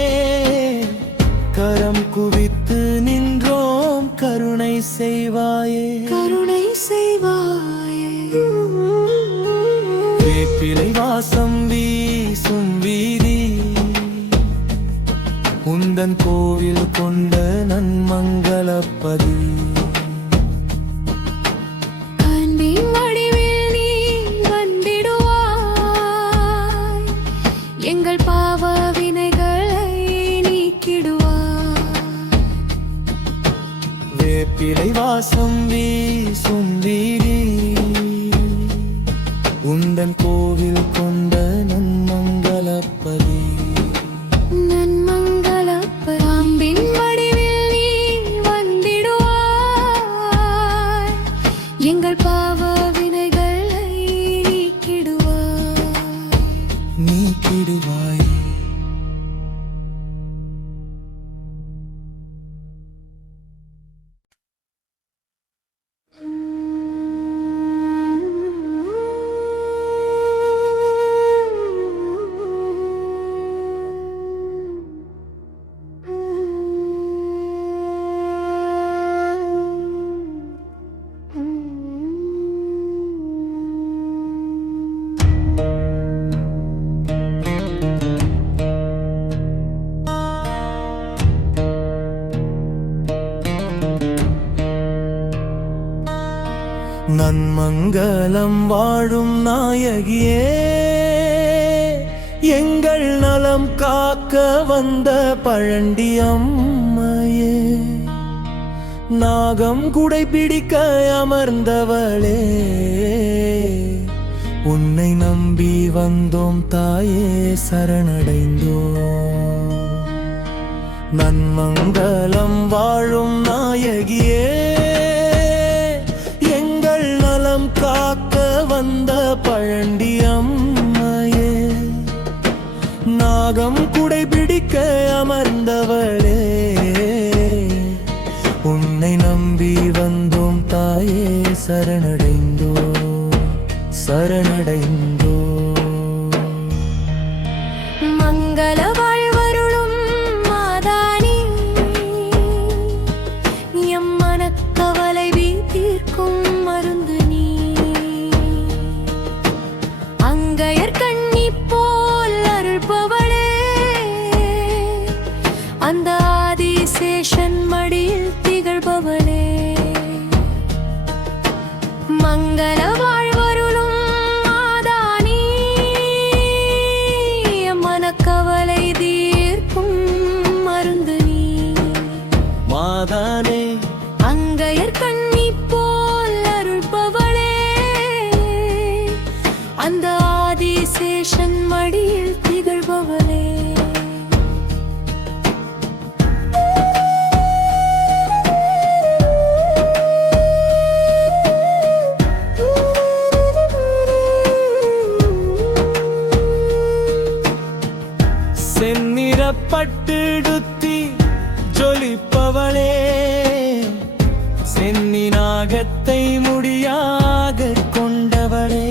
கரம் குவித்து நின்றோம் கருணை செய்வாயே கருணை செய்வாயே வேப்பிலை வாசம் வீசும் வீதி உந்தன் கோவில் கொண்ட நன்மங்களப்பதி அன்பின் வடிவில் நீ வந்திடுவாய் எங்கள் பாவ வினைகளை நீக்கிடுவாய் வேப்பிலை வாசம் வீசும் வீதி உந்தன் கோவில் கொண்ட நன்மங்களப்பதி அன்பின் வடிவில் நீ வந்திடுவாய் எங்கள் பாவ வினைகளை நீக்கிடுவாய் நன்மங்கலம் வாழும் நாயகியே எங்கள் நலம் காக்க வந்த பழண்டி அம்மையே நாகம் குடை பிடிக்க அமர்ந்தவளே உன்னை நம்பி வந்தோம் தாயே சரணடைந்தோம் நன்மங்கலம் வாழும் நாயகியே காக்க வந்த பழண்டி அம்மையே நாகம் குடை பிடிக்க அமர்ந்தவளே உன்னை நம்பி வந்தோம் தாயே சரணடைந்தோ மங்கள வாழ்வருளும் மாதானி எம் மனக்கவலை தீர்க்கும் மருந்து நீ அங்கையர் கண்ணி போல் அருள்பவளே அந்த ஆதிசேஷன் மடியில் திகழ்பவளே மங்கள வாழ்வருளும் மாதானி மனக்கவலை தீர்க்கும் மருந்து நீ மாதானே அங்கையர் கண்ணி போல் அருள்பவளே அந்த ஆதிசேஷன் மடியில் திகழ்பவளே செந்நிறப்பட்டுடுத்தி ஜொலிப்பவளே சென்னி நாகத்தை முடியாக கொண்டவளே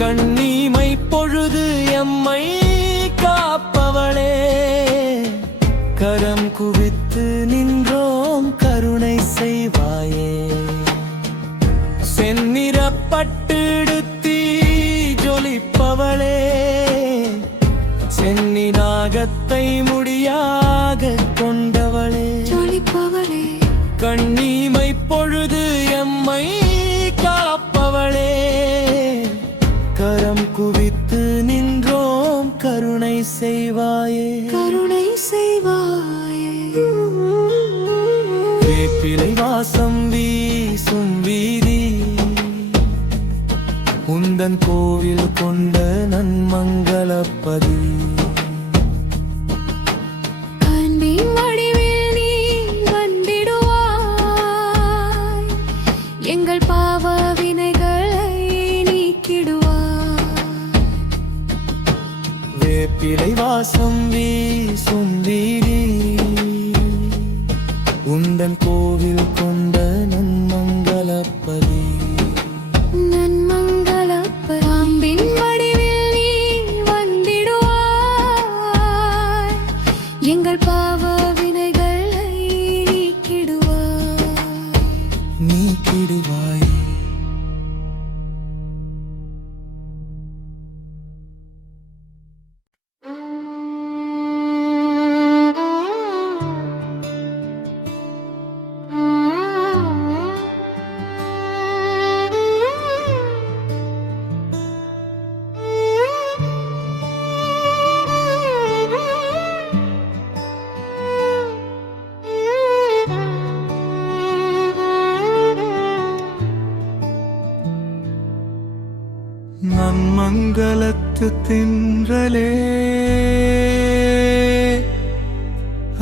கண்ணீமை பொழுது எம்மை காப்பவளே கரம் குவித்து நின்றோம் கருணை செய்வாயே செந்நிறப்பட்டுடுத்தி ஜொலிப்பவளே சென்னி நாக முகத்தை முடியாக கொண்டவளே, ஜொலிப்பவளே, கண்ணீமை பொழுது எம்மை காப்பவளே, கரம் குவித்து நின்றோம் கருணை செய்வாயே, கருணை செய்வாயே. வேப்பிலை வாசம் வீசும் வீதி உந்தன் கோவில் கொண்ட நன்மங்களப்பதி, அன்பின் வடிவில் நீ வந்திடுவாய், எங்கள் பாவ வினைகளை நீக்கிடுவாய். வேப்பிலை வாசம் வீசும் வீதி உந்தன் கோவில் கொண்ட நன்மங்களப்பதி, அன்பின் வடிவில் நீ வந்திடுவாய், எங்கள் பாவ வினைகளை நீக்கிடுவாய். நன்மங்களத்து தின்றலே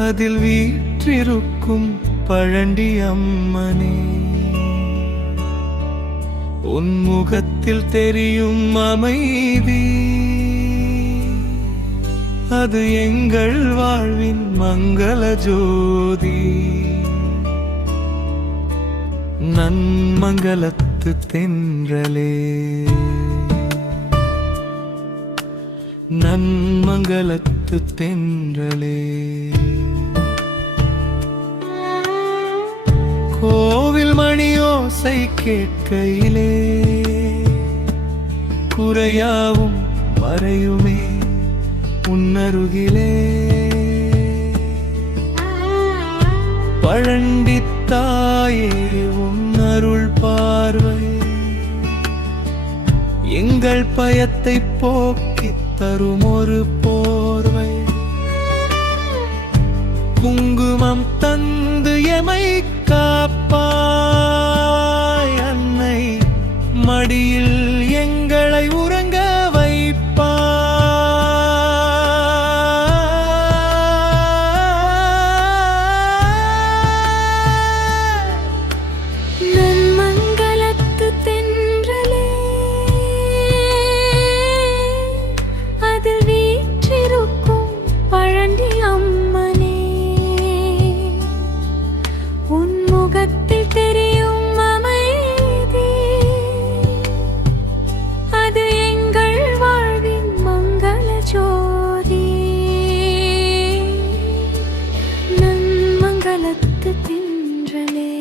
அதில் வீற்றிருக்கும் பழண்டி அம்மனே, உன் முகத்தில் தெரியும் அமைதி, அது எங்கள் வாழ்வின் மங்கள ஜோதி. நன்மங்களத்து தென்றலே, நன்மங்களத்து தென்றலே, கோவில் மணியோசை கேட்கையிலே குறையாவும் மறையுமே உன்னருகிலே. பழண்டித்தாயே உன் அருள் பார்வை எங்கள் பயத்தை போக்கித் தரும் ஒரு போர்வை. குங்குமம் தந்து எமை காப்பாய் அன்னை, மடியில் எங்களை உறங்க வைப்பாய். நன்மங்களத்து தென்றலே, அதில் வீற்றிருக்கும் பழண்டி அம்மனே, உன் முகத்தில் தெரியும் அமைதி, அது எங்கள் வாழ்வின் மங்கள ஜோதி. நன்மங்களத்து தென்றலே,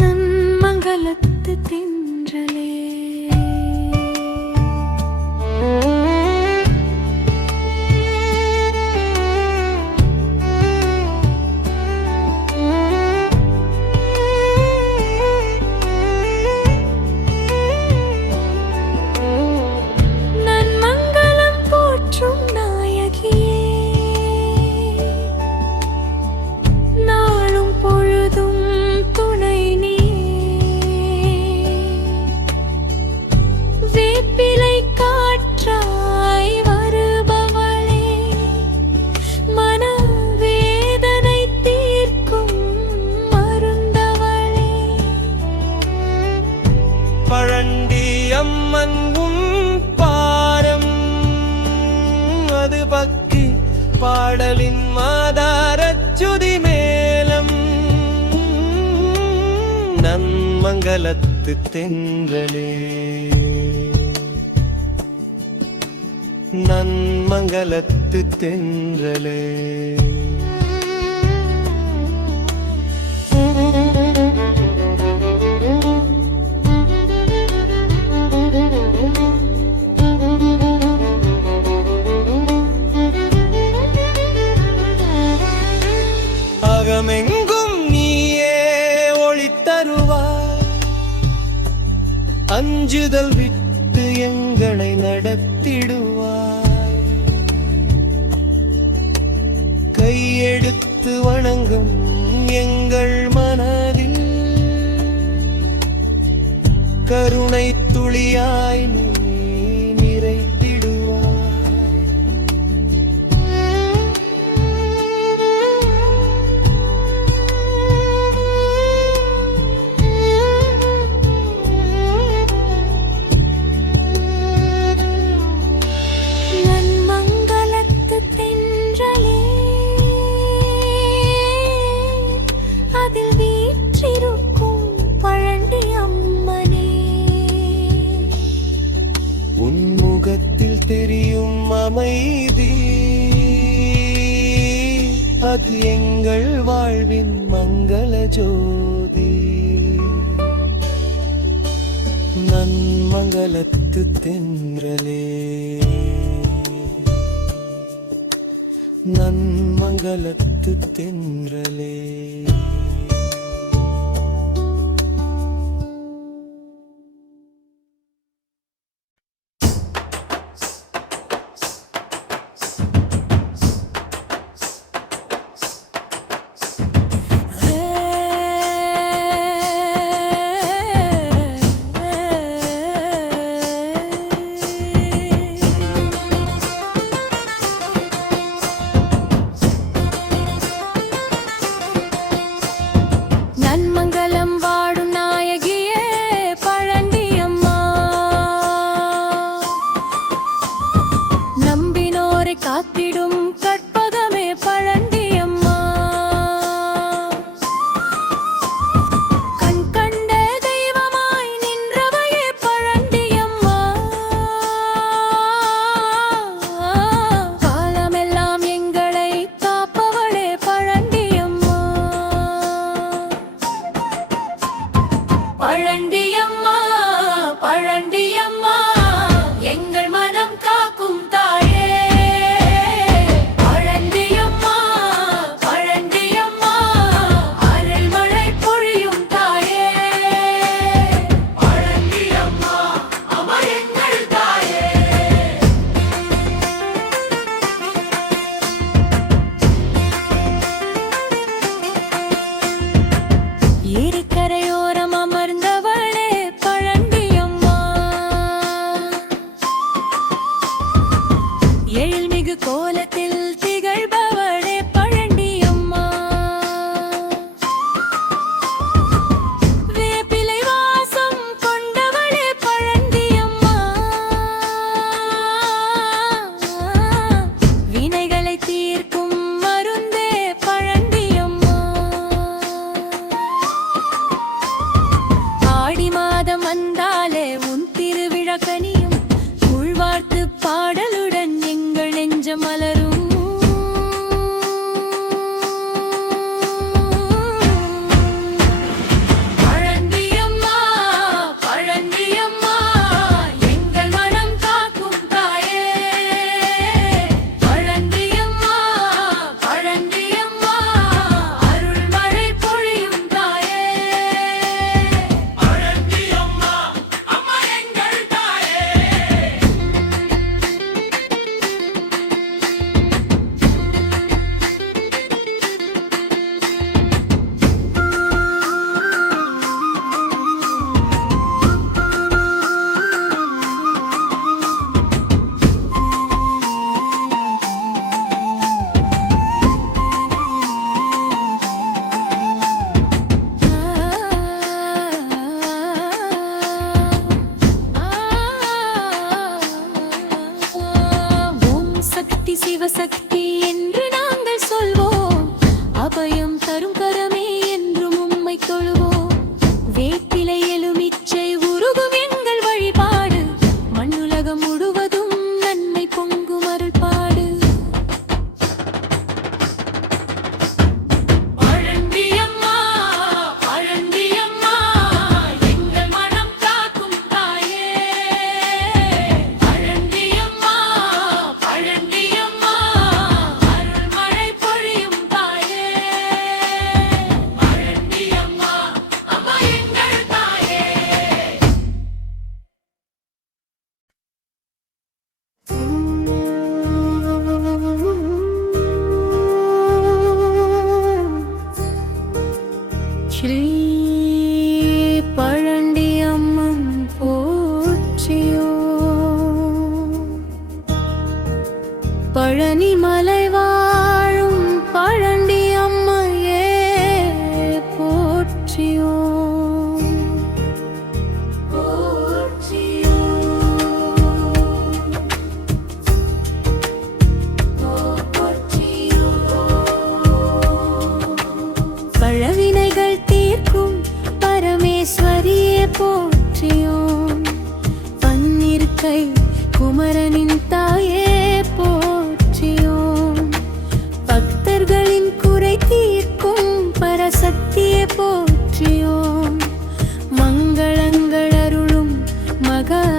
நன்மங்களத்து தென்றலே. நன்மங்களம் போற்றும் நாயகியே, நாளும் பொழுதும் துணை நீயே, வேப்பிலை காற்றாய் வருபவளே, மனவேதனை தீர்க்கும் மருந்தவளே. பழண்டி அம்மன் உன் பாரம், அது பக்தி பாடலின் மாதாரச்சுதி மேலம். நன்மங்களத்து தென்றலே, நன்மங்களத்து தென்றலே. அஞ்சுதல் விட்டு எங்களை நடத்திடுவாய். கையெடுத்து வணங்கும் எங்கள் மனதில் கருணை துளியாய் நீ தெரியும் அமைதி, அது எங்கள் வாழ்வின் மங்கள ஜோதி. நன்மங்களத்து தென்றலே, நன்மங்களத்து தென்றலே. காத்திடும் கற்பகமே பழண்டியம்மா, கண் கண்ட தெய்வமாய் நின்றவையே பழண்டியம்மா. காலமெல்லாம் எங்களை காப்பவளே பழண்டியம்மா. பழண்டியம்மா, பழண்டியம்மா, எங்கள் மனம் காக்கும் தாயே. ஏரிக்கரையோரம் அமர்ந்தவளே பழண்டியம்மா, எழில்மிகு கோலத்தில் திகழ்பவளே பழண்டியம்மா. வேப்பிலை வாசம் கொண்டவளே பழண்டியம்மா, வினைகளை தீர்க்கும் மருந்தே பழண்டியம்மா. ஆடி மாதம் வந்தாலே உன் திருவிழா கனியும், உள்வார்த்து பாடலுடன் எங்கள் நெஞ்சம் மலரும். பழண்டியம்மா, பழண்டியம்மா, எங்கள் மனம் காக்கும் தாயே. பழண்டியம்மா, பழண்டியம்மா, அருள் மழை பொழியும் தாயே. ஓம் சக்தி சிவசக்தி என்று நாங்கள் சொல்வோம், அபயம் தரும் கரமே என்றும் உம்மை தொழுவோம். வேப்பிலை எலுமிச்சை உருகும் எங்கள் வழிபாடு, மண்ணுலகம் முழுவதும் நன்மை பொங்கும் அருள் பாடு. பழண்டியம்மா, பழண்டியம்மா, எங்கள் மனம் காக்கும் தாயே. பழண்டியம்மா, பழண்டியம்மா, அருள் மழை பொழியும் தாயே. பழண்டியம்மா, அம்மா எங்கள் தாயே.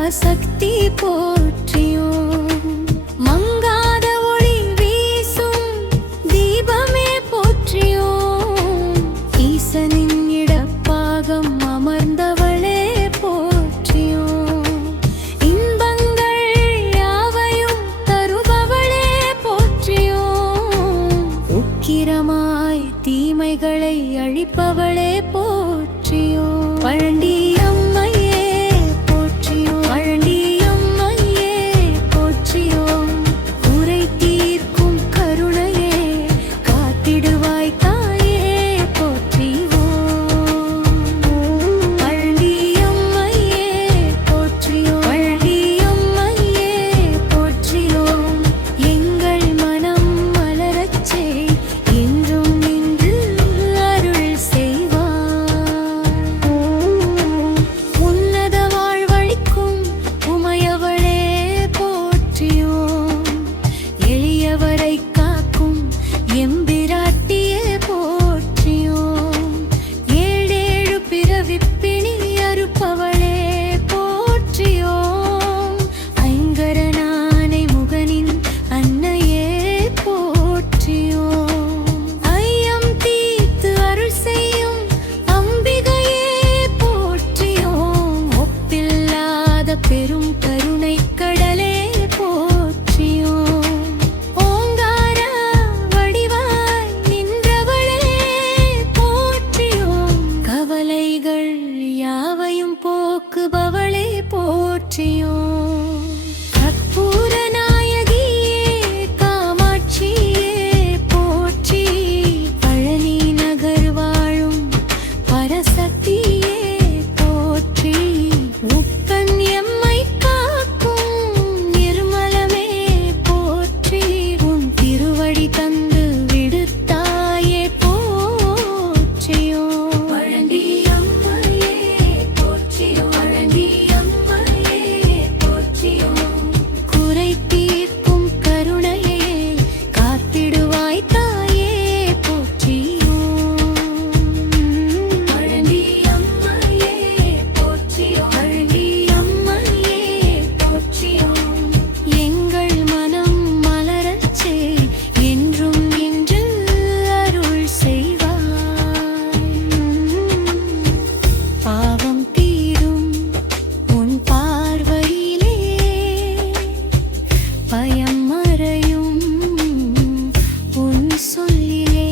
பராசக்தி போற்றியோம். மங்காத ஒளி வீசும் தீபமே போற்றியோம். ஈசனின் இடப்பாகம் அமர்ந்தவளே போற்றியோம். இன்பங்கள் யாவையும் தருபவளே போற்றியோம். உக்கிரமாய் தீமைகளை அழிப்பவளே போற்றியோம். பழண்டி அம்மையே போற்றியோம். பழண்டி அம்மையே போற்றியோம். குறை தீர்க்கும் கருணையே காத்திடுவாய் தாயே போற்றியோம். பழண்டி அம்மையே போற்றியோம். பழண்டி அம்மையே போற்றியோம். எங்கள் மனம் மலரச்சே என்றும் நின்று அருள் செய்வார். உன்னத வாழ்வழிக்கும் உமையவளே போற்றியோம். எளியவரை காக்கும் எம்பிராட்டியே போற்றியோம். ஏழேழு பிறவிப்பிணி அறுப்பவளே போற்றியோம். ஐங்கரனானை முகனின் அன்னையே போற்றியோம். ஐயம் தீர்த்து அருள் செய்யும் அம்பிகையே போற்றியோம். ஒப்பில்லாத பெரும் கருணை கடலே போற்றியோம். ஓங்கார வடிவாய் நின்றவளே போற்றியோம். கவலைகள் யாவையும் போக்குபவளே போற்றியோம். கற்பூர நாயகியே காமாட்சியே போற்றி. பழனி நகர் வாழும் பரசக்தியே போற்றி. உக்கன் எம்மை காக்கும் நிர்மலமே போற்றி. உன் திருவடி தந்து விடுத்தாயே போற்றியோம். பழண்டி அம்மையே போற்றியோம். பழண்டி அம்மையே போற்றியோம். குறை தீர்க்கும் கருணையே காத்திடுவாய் தாயே போற்றியோம். பழண்டி அம்மையே போற்றியோம். பழண்டி அம்மையே போற்றியோம். எங்கள் மனம் மலரச்சே என்றும் நின்று அருள் செய்வாய். பாவம் தீரும் உன் பார்வையிலே பயம் மறையும் உன் சொல்லிலே.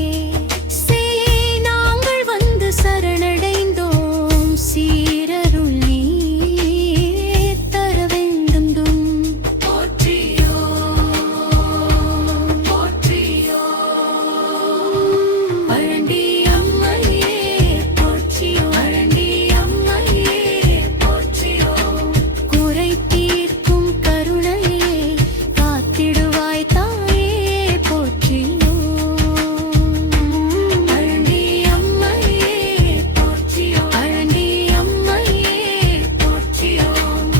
நாங்கள் வந்து சரணடைந்தோம். சீரருள் நீ தர வேண்டும். போற்றியோம் போற்றியோம். பழண்டி அம்மையே போற்றியோம். பழண்டி அம்மையே போற்றியோம். குறை தீர்க்கும் கருணையே காத்திடுவாய் தாயே போற்றியோம். பழண்டி அம்மையே போற்றியோம். பழண்டி அம்மையே போற்றியோம்.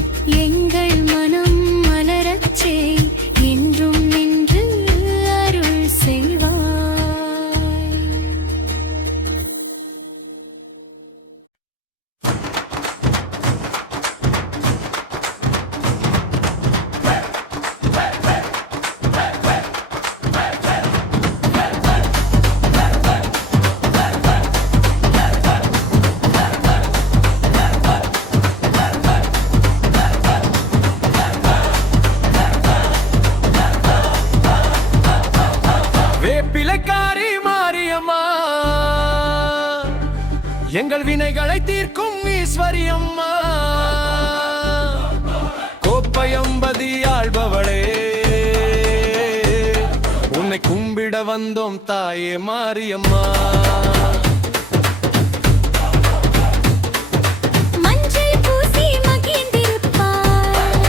எங்கள் மனம் மலரச்சே என்றும் நின்று அருள் செய்வாய். வேப்பிலைக்காரி மாரியம்மா எங்கள் வினைகளை தீர்க்கும் ஈஸ்வரியம்மா. கோப்பையம்பதி ஆள்பவளே உன்னை கும்பிட வந்தோம் தாயே மாரியம்மா. மஞ்சள் பூசி மகிழ்ந்திருப்பாய்.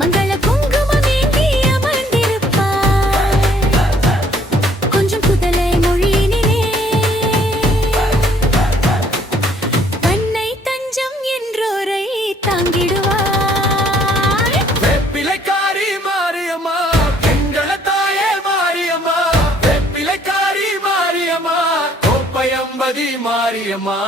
மங்கள குங்குமம் ஏந்தி அமர்ந்திருப்பாய். கொஞ்சம் குதலை மொழியினிலே தன்னை தஞ்சம் என்றோரை தாங்கிடுவாய். வேப்பிலைக்காரி மாரியம்மா எங்கள தாயே மாரியம்மா. வேப்பிலைக்காரி மாரியம்மா கோப்பையம்பதி மாரியம்மா.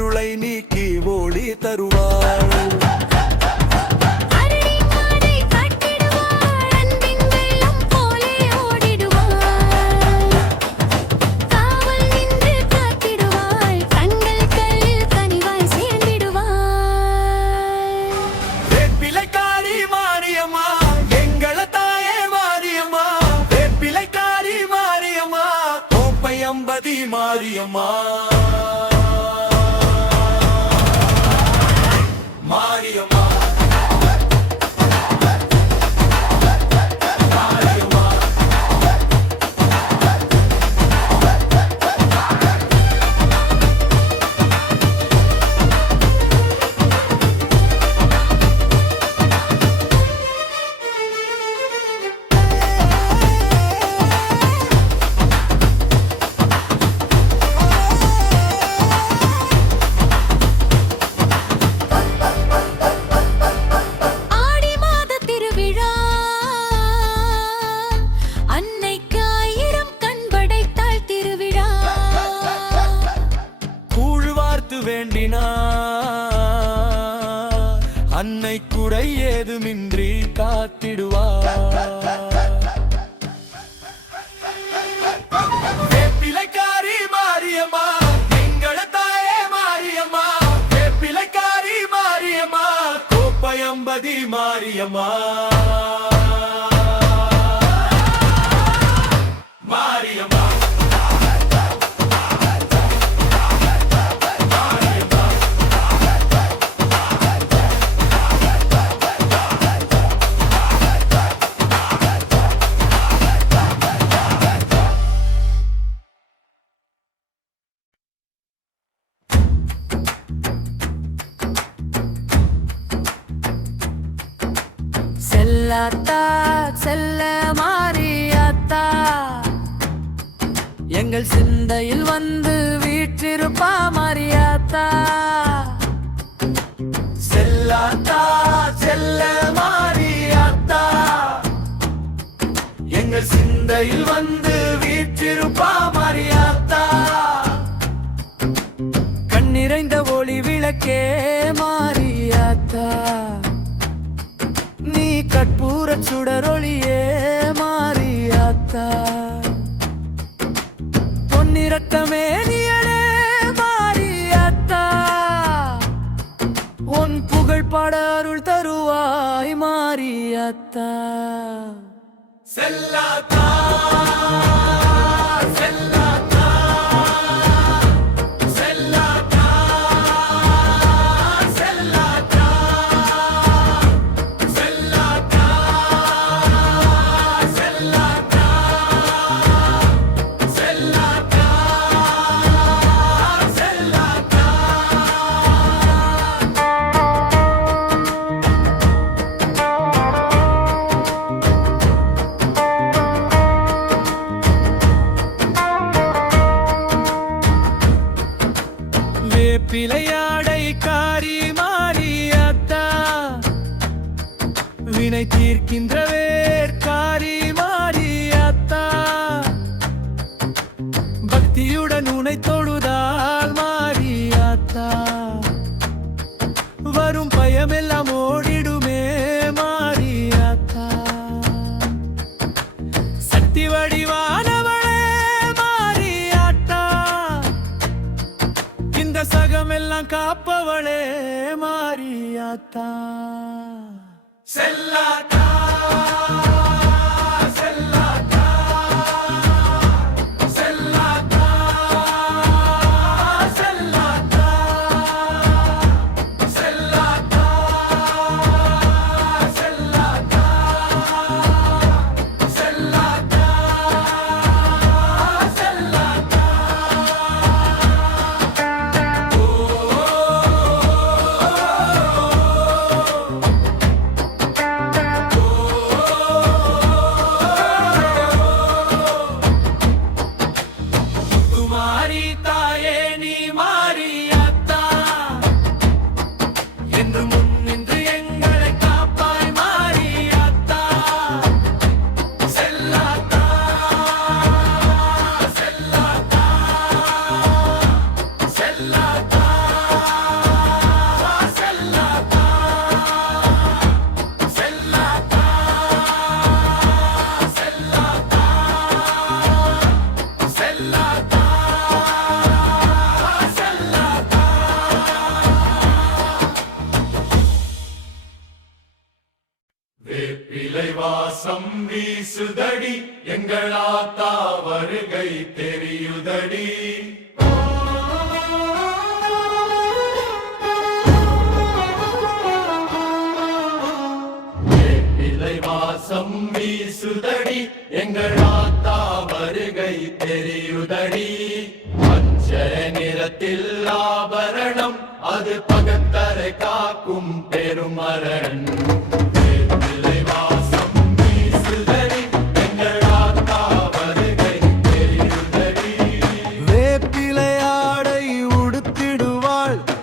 இருளை நீக்கி ஒளி தருவாள். மாரியம்மா மாரியம்மா அன்னை குறை ஏதுமின்றி காத்திடுவார். வேப்பிலைக்காரி மாரியம்மா எங்கள தாயே மாரியம்மா, வேப்பிலைக்காரி மாரியம்மா கோப்பையம்பதி மாரியம்மா மாரியம்மா செல்லாத்தா செல்ல மாரியாத்தா எங்கள் சிந்தையில் வந்து வீற்றிருப்பா மாரியாத்தா. செல்லாத்தா செல்ல மாரியாத்தா எங்கள் சிந்தையில் வந்து வீற்றிருப்பா மாரியாத்தா. கண்ணிறைந்த ஒளி விளக்கே மாரியாத்தா, நீ கற்பூர சுடரொளியே மாரியாத்தா. பொன்னிறக்கமே நீயனே மாரியாத்தா, உன் புகழ் பாட அருள் தருவாய் மாரியாத்தா. செல்லாத்தா பிழையாடை காரி மாரியாத்தா, வினை தீர்க்கின்ற வேர்காரி மாரியாத்தா. பக்தியுடன் உனை தொழுதால் மாரியாத்தா, வரும் பயமெல்லாம் ஓடிடுமே மாரியாத்தா. சக்தி வடிவானவளே மாரியாத்தா, இந்த சகமெல்லாம் காப்பவளே மாரியாத்தா. செல்லாத்தா செல்லாத்தா செல்லாத்தா செல்லாத்தா செல்லாத்தா செல்லாத்தா செல்லாத்தா செல்லாத்தா. ஓ வாசம் வீசுதடி எங்கள் ஆத்தா வருகை தெரியுதடி வேப்பிலை வாசம் வீசுதடி எங்கள் ஆத்தா வருகை தெரியுதடி பச்சை நிறத்தில் ஆபரணம் அது பகத்தரை காக்கும் பெருமரண்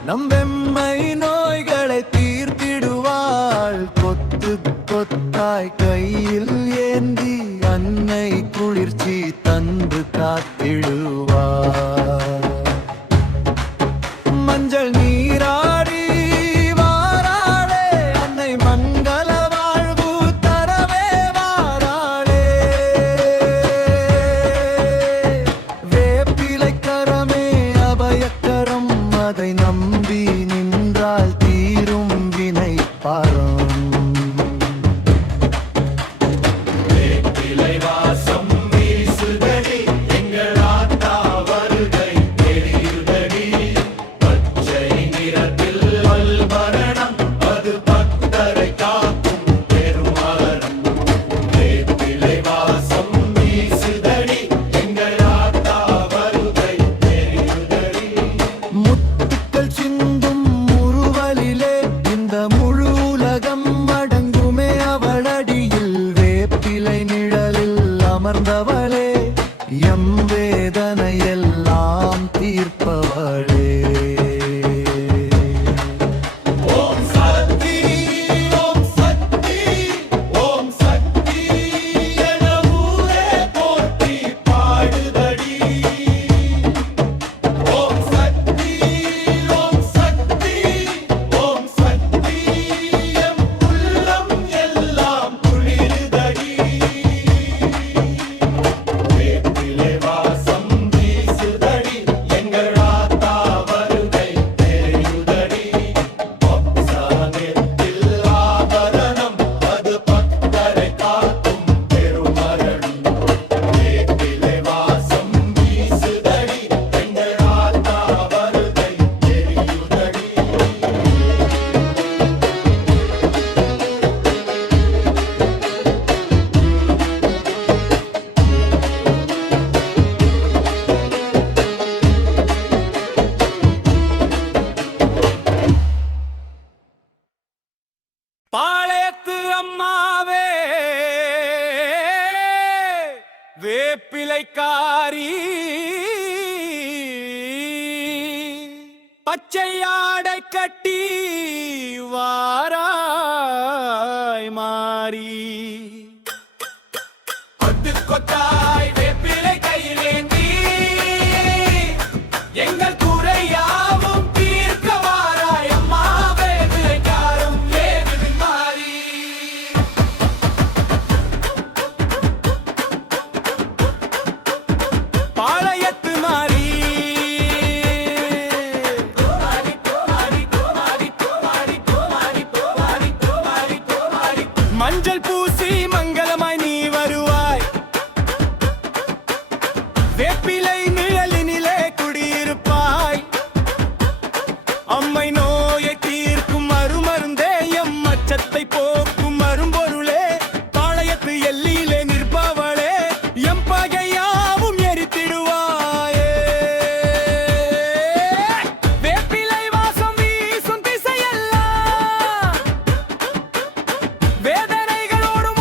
நம் வெம்மை நோய்களை தீர்த்திடுவாள் கொத்து கொத்தாய் கையில் ஏந்தி அன்னை குளிர்ச்சி தந்து காத்திடுவாள் மஞ்சள் நீராடி வாராளே அன்னை மங்கள வாழ்வு தரவே வாராளே வேப்பிலை கரமே அபயக்கரம் அதை நம்பி நின்றால் தீரும் வினை பாரம் வேப்பிலை வாசம் வீசுதடி எங்கள் ஆத்தா வருகை தெரியுதடி பச்சை நிறத்தில் வல்பரணம் அது பக்தரை காக்கும் பெருமரணம் வேப்பிலை வாசம் வீசுதடி எங்கள் ஆத்தா வருகை தெரியுதடி முத்துக்கள் சிந்தும் முறுவலிலே இந்த முழு உலகம் அடங்குமே அவளடியில் வேப்பிலை நிழலில் அமர்ந்தவளே எம் வேதனையெல்லாம் தீர்ப்பவளே ஓம் சக்தி ஓம் சக்தி ஓம் சக்தி என ஊரே போற்றி பாடுதடி ஓம் சக்தி ஓம் சக்தி ஓம் சக்தி எம் உள்ளம் எல்லாம் குளிருதடி வேப்பிலை வாசம் வீசுதடி எங்கள் ஆத்தா வருகை தெரியுதடி பக்சானத்தில் ஆபரணம் அது பக்தரை காக்கும் பெருமரணம் வேப்பிலை வாசம் வீசுதடி எங்கள் ஆத்தா வருகை தெரியுதடி பாளையத்து அம்மாவே வேப்பிலைக்காரி பச்சை ஆடை கட்டி வாராய் மாறி கொத்து கொத்தாய் வேப்பிலை கையிலேந்தி எங்கள் குறையாவும் தீர்க்க வாராய் அம்மா வேப்பிலைக்காரம் வேவி மாறி பாளையத்து மாறி மஞ்சள் பூசி மங்களமாய் நீ வருவாய் வேப்பிலை நிழலினிலே குடியிருப்பாய் அம்மை நோயை தீர்க்கும் அருமருந்தே எம் அச்சத்தை போக்கும் அரும்பொருளே பாளையத்து எல்லியிலே நிற்பவளே எம் பகையாவும் எரித்திடுவாயே வேப்பிலை வாசம் வீசும் திசையெல்லாம் வேதனைகளோடு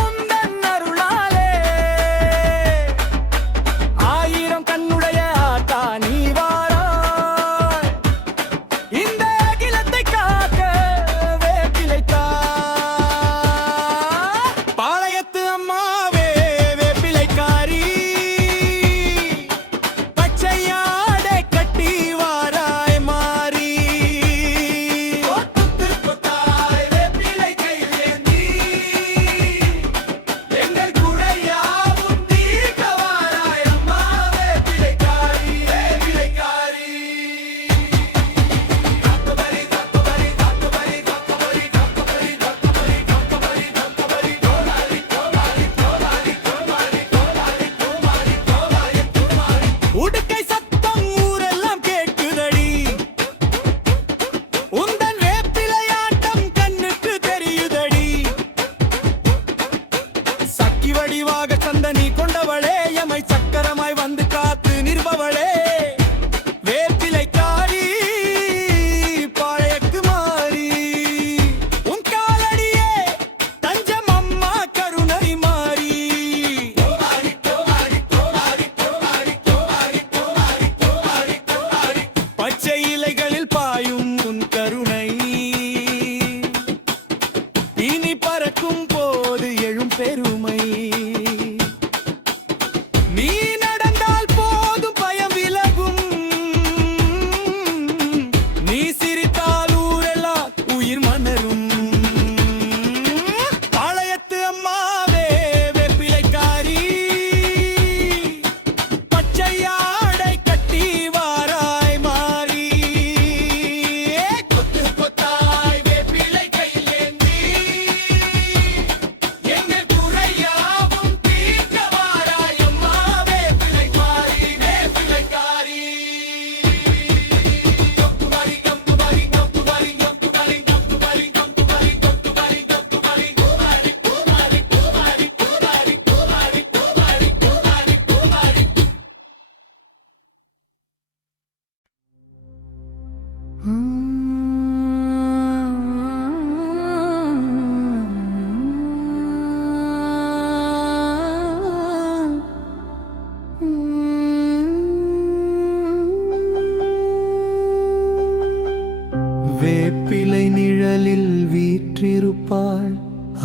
வேப்பிலை நிழலில் வீற்றிருப்பாள்,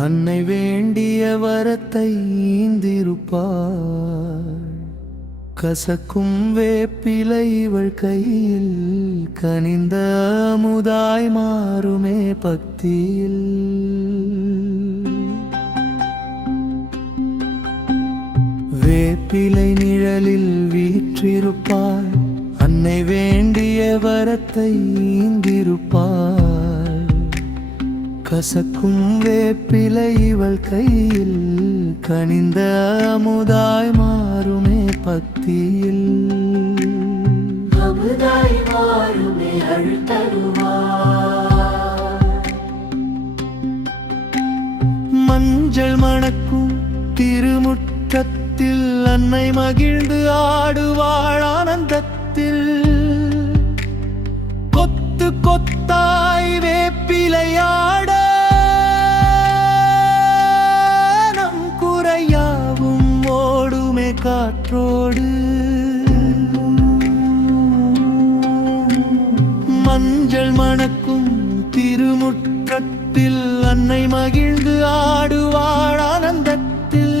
அன்னை வேண்டிய வரத்தை ஈந்திருப்பாள். கசக்கும் வேப்பிலை இவள் கையில் கனிந்த அமுதாய் மாறுமே பக்தியில். வேப்பிலை நிழலில் வீற்றிருப்பாள், அன்னை வேண்டிய வரத்தை ஈந்திருப்பாள். கசக்கும் வேப்பிலை இவள் கையில் கனிந்த அமுதாய் மாறுமே பக்தியில். அமுதாய் மாறுமே அழுத்தருவார். மஞ்சள் மணக்கும் திருமுற்றத்தில் அன்னை மகிழ்ந்து ஆடுவாள் ஆனந்தத்தில். கொத்து கொத்தாய் வேப்பிலையாட நம் குறையாவும் ஓடுமே காற்றோடு. மஞ்சள் மணக்கும் திருமுற்றத்தில் அன்னை மகிழ்ந்து ஆடுவாள் ஆனந்தத்தில்.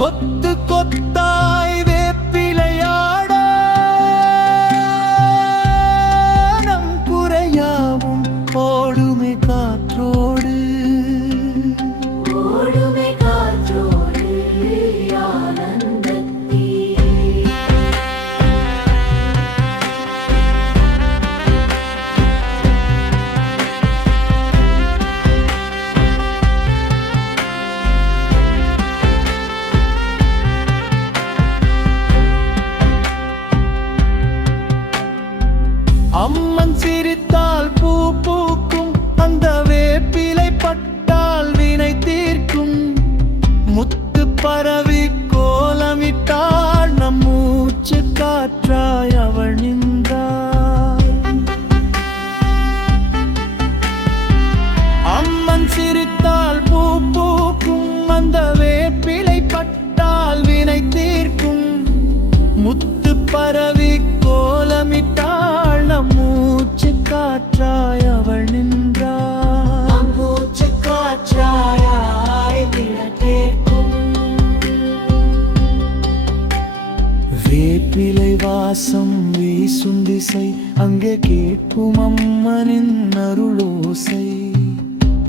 கொத்து கொத்தாய் வேப்பிலையாட நம் குறையாவும் ஓடுமே காற்றோடு. ஓடுமே காற்றோடு ஆனந்தத்தே. அம்மன் சிரித்தால் பூ பூக்கும், அந்த வேப்பிலை பட்டால் வினை தீர்க்கும். முத்து பரவி கோலமிட்டாள், நம் மூச்சு காற்றாய் அவள் நின்றாள். அம்மன் சிரித்தால் பூ பூக்கும், அந்த வேப்பிலை பட்டால் வினை தீர்க்கும். முத்து பரவி கோலமிட்டாள், நம் மூச்சு காற்றாய் அவள் நின்றாள். மூச்சு காற்றாய் தினத்தேக்கும். வேப்பிலை வாசம் வீசும் திசை, அங்கே கேட்கும் அம்மனின் அருளோசை.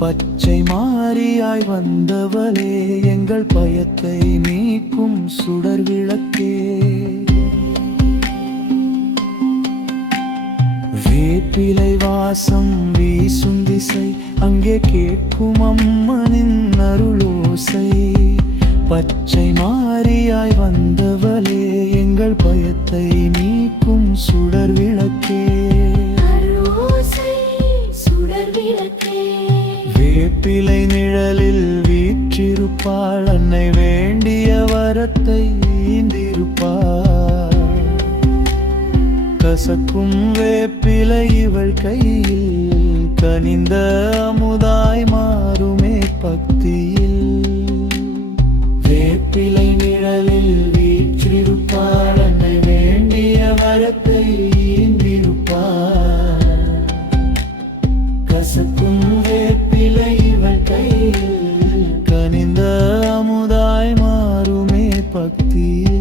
பச்சை மாரியாய் வந்தவளே, எங்கள் பயத்தை நீக்கும் சுடர் விளக்கே. வேப்பிலை வாசம் வீசும் திசை, அங்கே கேட்கும் அம்மனின் அருளோசை. பச்சை மாரியாய் வந்தவளே, எங்கள் பயத்தை நீக்கும் சுடர் விளக்கே. அரோசை சுடர் விளக்கே. வேப்பிலை நிழலில் வீற்றிருப்பாள், அன்னை வேண்டிய வரத்தை ஈந்திருப்பாள். கசக்கும் வேப்பிலை இவள் கையில் கனிந்த அமுதாய் மாறுமே பக்தியில். வேப்பிலை நிழலில் வீற்றிருப்பாள், அன்னை வேண்டிய வரத்தை ஈந்திருப்பாள். கசக்கும் வேப்பிலை இவள் கையில் கனிந்த அமுதாய் மாறுமே பக்தியில்.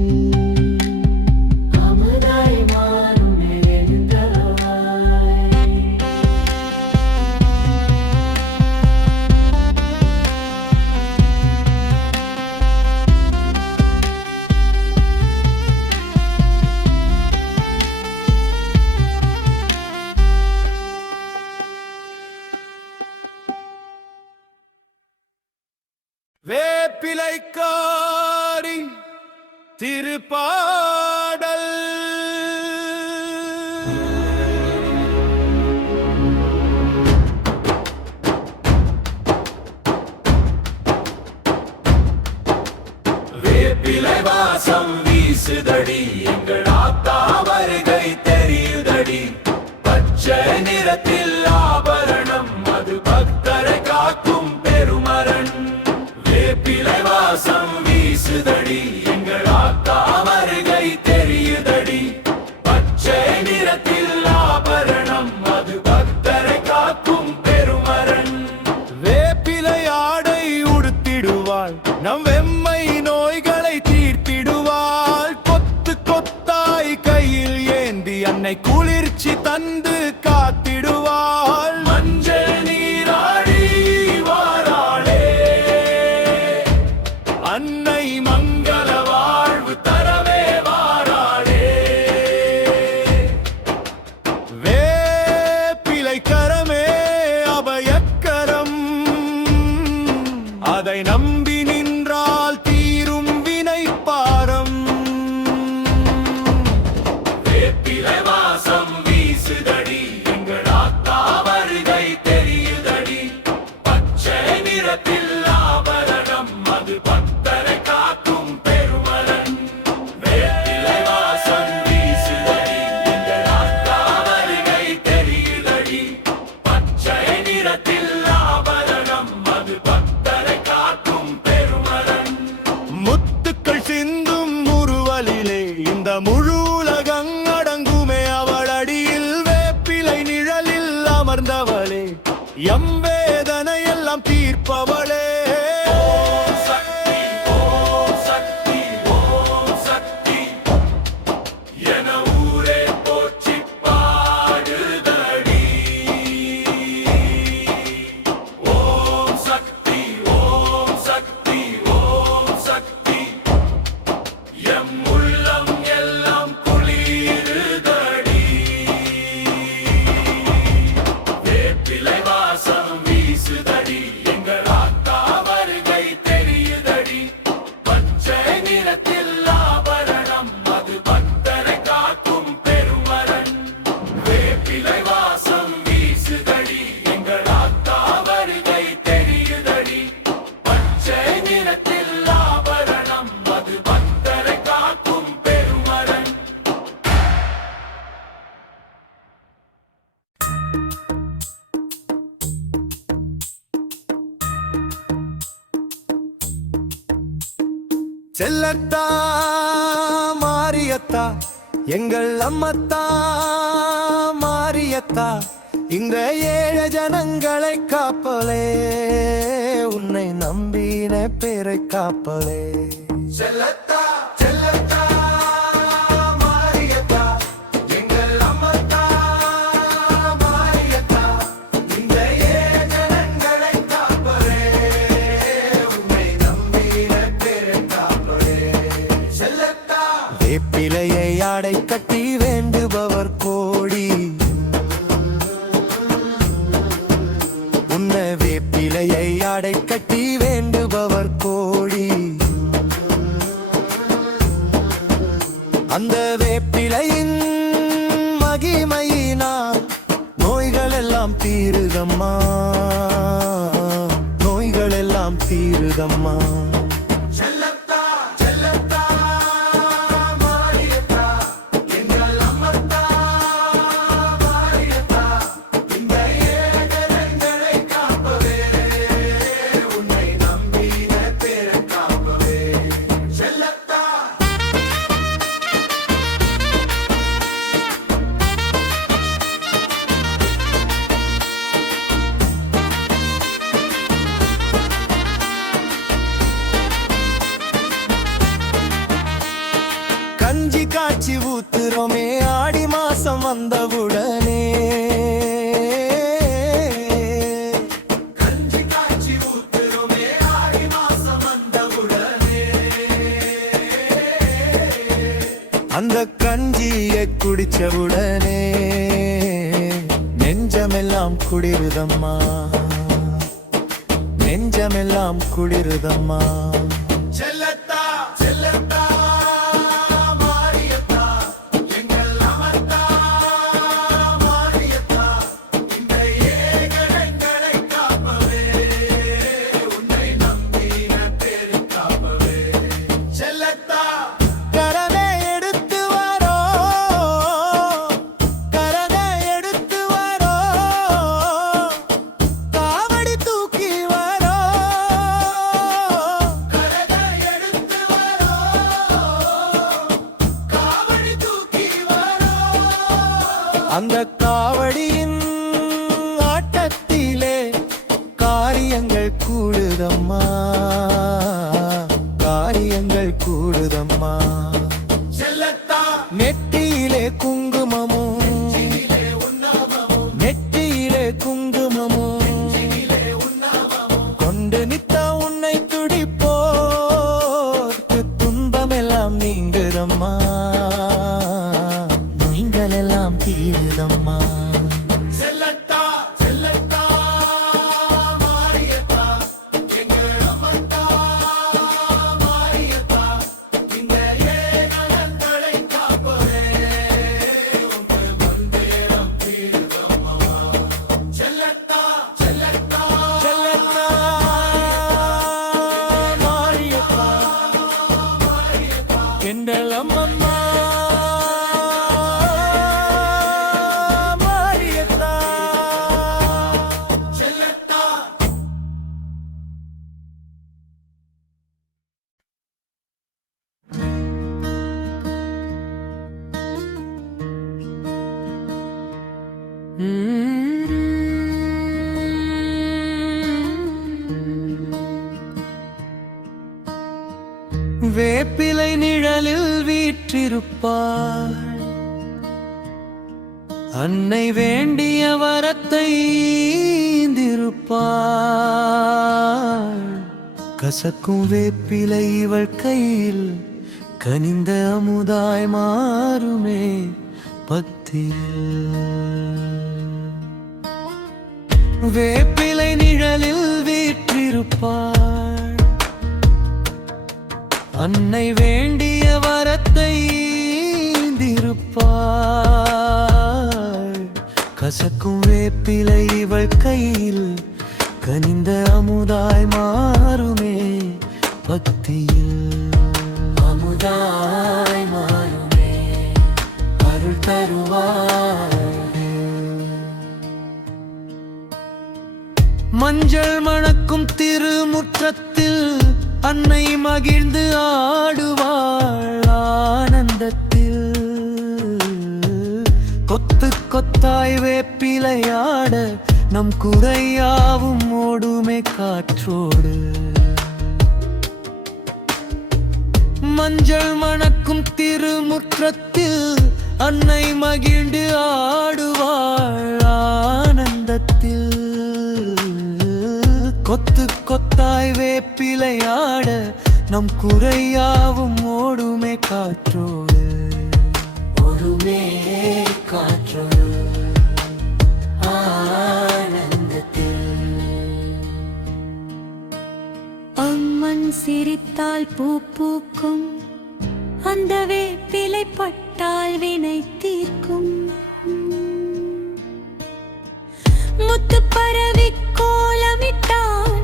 வேப்பிலைக்காரி திருப்பாடல். வேப்பிலை வாசம் வீசுதடி, எங்கள் ஆத்தா வருகை தெரியுதடி. பச்சை நிறத்தில் ஆபரணம், அது பக்தரை காக்கும் பெருமரன். வேப்பிலை வாசம் வீசுதடி, எங்கள் ஆத்தா வருகை தெரியுதடி. பச்சை நிறத்தில் ஆபரணம், அமர்ந்தவளே எம் வேதனை எல்லாம் தீர்ப்பவளே செல்லத்தா மாரியத்தா எங்கள் அம்மத்தா மாரியத்தா இந்த ஏழை ஜனங்களை காப்பலே உன்னை நம்பின பேரை காப்பலே செல்லத்தா செல்லத்தா மாரியத்தா எங்கள் அம்மத்தா மாரியத்தா இந்த ஏழை ஜனங்களை காப்பலே உன்னை நம்பின பேரை காப்பலே செல்லத்தா வேப்பிலையை ஆடை கட்டி வேண்டுபவர் கோடி உன்னை வேப்பிலையை ஆடை கட்டி வேண்டுபவர் கோடி அந்த வேப்பிலையின் மகிமையினால் நோய்கள் எல்லாம் தீருதம்மா நோய்கள் எல்லாம் தீருதம்மா கஞ்சி காட்சி ஊத்துறோமே ஆடி மாசம் வந்தவுடனே கஞ்சி காட்சி ஊத்துறோமே ஆடி மாசம் வந்தவுடனே அந்த கஞ்சியை குடிச்சவுடனே நெஞ்சமெல்லாம் குளிருதம்மா நெஞ்சமெல்லாம் குளிருதம்மா செல்லத்தா செல்லத்தா வேப்பிலை நிழலில் வீற்றிருப்பாள் அன்னை வேண்டிய வரத்தை ஈந்திருப்பாள் கசக்கும் வேப்பிலை இவள் கையில் கனிந்த அமுதாய் மாறுமே பக்தியில் வேப்பிலை நிழலில் வீற்றிருப்பாள் அன்னை வேண்டிய வரத்தை ஈந்திருப்பாள் கசக்கும் வேப்பிலை இவள் கையில் கனிந்த அமுதாய் மாறுமே பக்தியில் அமுதாய் மாறுமே அருள் தருவாய் மஞ்சள் மணக்கும் திருமுற்றத்தில் அன்னை மகிழ்ந்து ஆடுவாள் ஆனந்தத்தில் கொத்து கொத்தாய் வேப்பிலையாட நம் குறையாவும் ஓடுமே காற்றோடு மஞ்சள் மணக்கும் திருமுற்றத்தில் அன்னை மகிழ்ந்து ஆடுவாள் ஆனந்தத்தில் கொத்து கொத்தாய் வேப்பிலையாட நம் குறையாவும் ஓடுமே காற்றோடு ஓடுமே காற்றோடு அம்மன் சிரித்தால் பூ பூக்கும் அந்த வேப்பிலை பட்டால் வினை தீர்க்கும் முத்து பரவி கோலமிட்டால்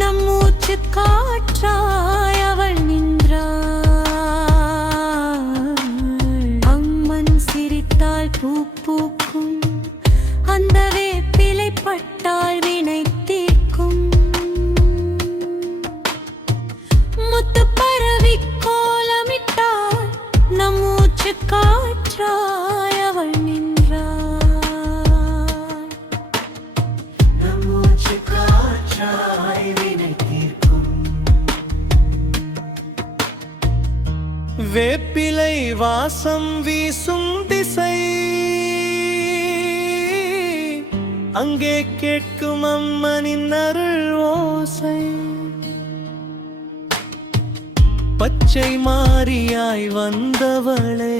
நம் மூச்சு காற்றாய் அவள் நின்றாள் அம்மன் சிரித்தால் பூ பூக்கும் அந்த வேப்பிலை பட்டால் வினை தீர்க்கும் முத்து பரவி கோலமிட்டால் நம் மூச்சு காற்றாய் அவள் நின்றாள் நம் மூச்சு காற்றாய் வினை தீர்க்கும் வேப்பிலை வாசம் வீசும் திசை அங்கே கேட்கும் அம்மனின் அருள் ஓசை பச்சை மாரியாய் வந்தவளே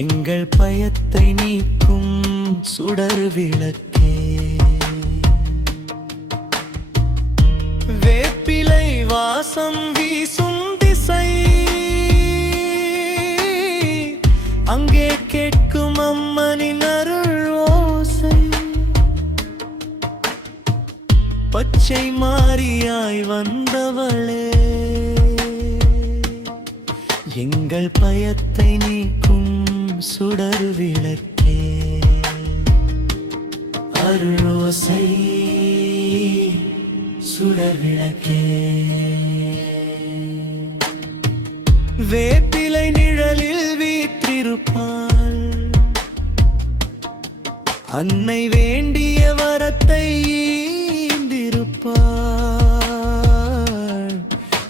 எங்கள் பயத்தை நீக்கும் சுடர் விளக்கே வேப்பிலை வாசம் வீசும் திசை அங்கே கேட்கும் அம்மனின் அருள் ஓசை பச்சை மாரியாய் வந்தவளே எங்கள் பயத்தை நீக்கும் சுடர் விளக்கே அருளோசை சுடர் விளக்கே வேப்பிலை நிழலில் வீற்றிருப்பாள் அன்னை வேண்டிய வரத்தை ஈந்திருப்பாள்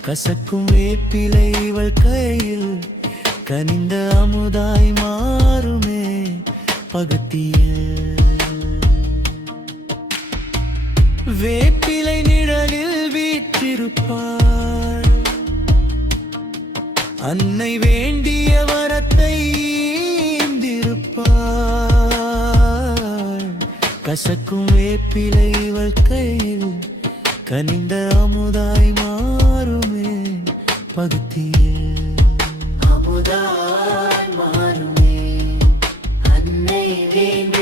கசக்கும் வேப்பிலை இவள் கையில் கனிந்த அமுதாய் மாறுமே பகத்தியில் வேப்பிலை நிழலில் வீற்றிருப்பாள் அன்னை வேண்டிய வரத்தை ஈந்திருப்பாள் கசக்கும் வேப்பிலை இவள் கையில் கனிந்த அமுதாய் மாறுமே பகுதியில் அமுதாய் மாறுமே அன்னை வேண்டி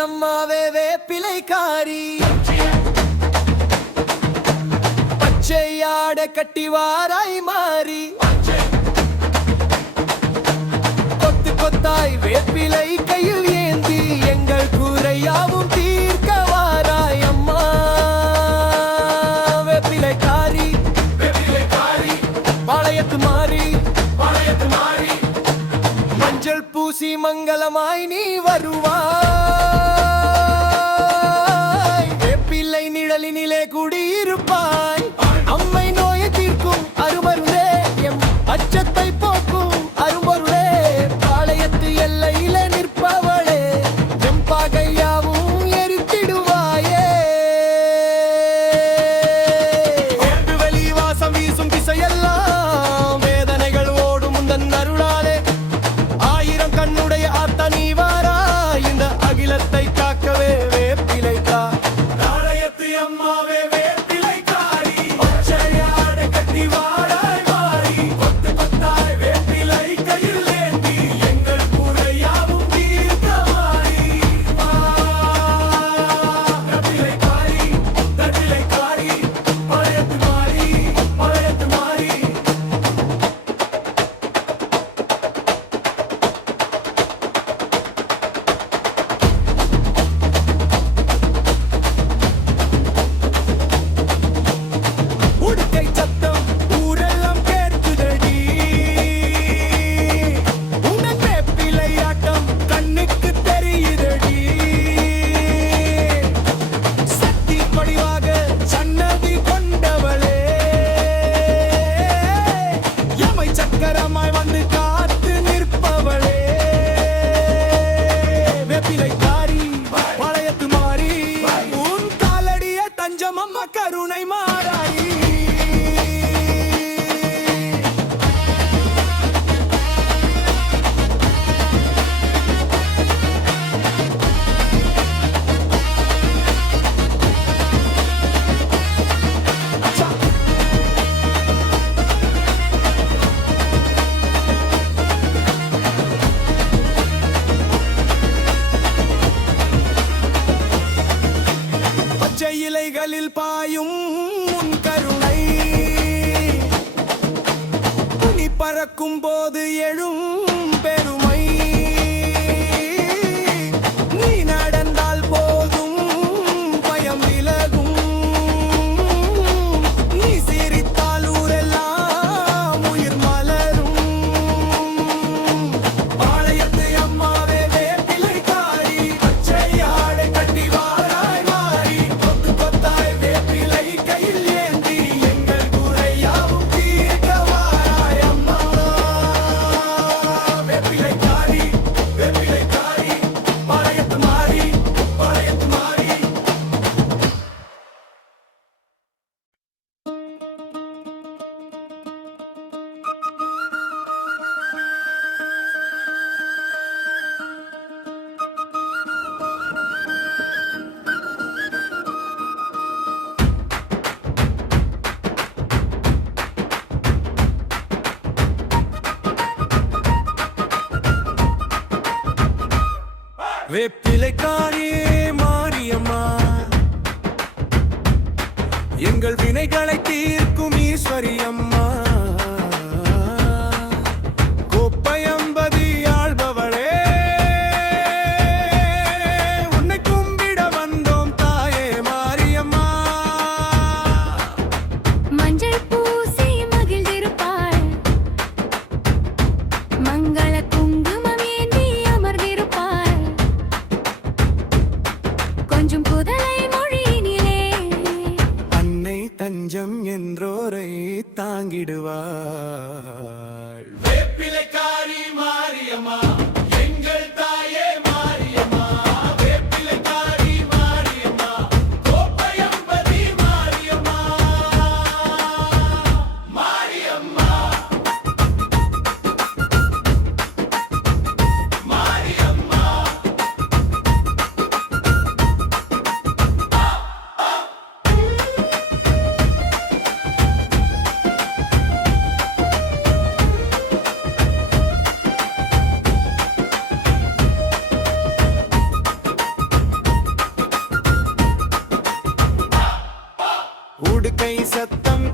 அம்மாவே கட்டி வாராய் மாறி கொத்து கொத்தாய் வேப்பிலை கையில் ஏந்தி எங்கள் கூரையாவும் தீர்க்க வாராய் அம்மா வேப்பிலை காரி பாளையத்து மாறி மஞ்சள் பூசி மங்களமாய் நீ வருவாய் வேப்பிலை நிழலினிலே குடியிருப்பாய் அம்மை நோயை தீர்க்கும் அருமருளே எம் அச்சத்தை போக்கும் அருமருளே பாளையத்து எல்லையில நிற்பவளே எம் பாகையாவும் எரித்திடுவாயே வெளி வாசம் வீசும் திசையெல்லாம் வேதனைகள் ஓடும் உந்தன் அருளாலே ஆயிரம் கண்ணுடைய ஆத்தா நீ வாராய் இந்த அகிலத்தை காக்கவே வேப்பிலை கா நாளையத்து அம்மாவே வேப்பிலை காரி ஒற்றையாடை கட்டி வாராய் மாறி கொத்து கொத்தாய் வேப்பிலை கையில் ஏந்தி எங்கள் கூரையாவும் தீர்க்க மாறி வேப்பிலை காரி பழையத்து மாறி உடுக்கை சத்தம் ஊரெல்லாம் கேட்குதடி உனன் வேப்பிலை ஆட்டம் கண்ணுக்கு தெரியுதடி சக்தி படிவாக சன்னதி கொண்டவளே எமை சக்கரமாய் வந்து காத்து நிற்பவளே வேப்பிலை காரி பழையத்து மாறி உன் காலடிய தஞ்சம் அம்மா கருணை மாறாயி பச்சை இலைகளில் பாயும் உன் கருணை துணி பறக்கும் போது எழும் பெருமை நீ நடந்தால் போதும் பயம் விலகும் நீ சிரித்தால் ஊரெல்லாம் உயிர் மலரும் பாளையத்து அம்மாவே வேப்பிலை காரி பச்சையாடை கட்டி வாராய் மாறி கொத்து கொத்தாய் வேப்பிலை கையில் ஏந்தி எங்கள் கூரையாவும் தீர்க்க வாராய் அம்மா வேப்பிலை காரி பாளையத்து மாறி வேப்பிலை காரியே மாரியம்மா எங்கள் வினைகளை தீர்க்கும் ஈஸ்வரி அம்மா கோப்பையம்பதி ஆள்பவளே உன்னை கும்பிட வந்தோம் தாயே மாரியம்மா மஞ்சள் பூசி மகிழ்ந்திருப்பாள் மங்கள குங்குமம் ஏந்தி அமர்ந்திருப்பாள் கொஞ்சம் புதலை மொழியினிலே அன்னை தஞ்சம் என்றோரை தாங்கிடுவாள் வேப்பிலை காரி மாரியம்மா எங்கள் தாயே மாரியம்மா வேப்பிலை காரி மாரியம்மா கோப்பையம்பதி மாரியம்மா உடுக்கை சத்தம்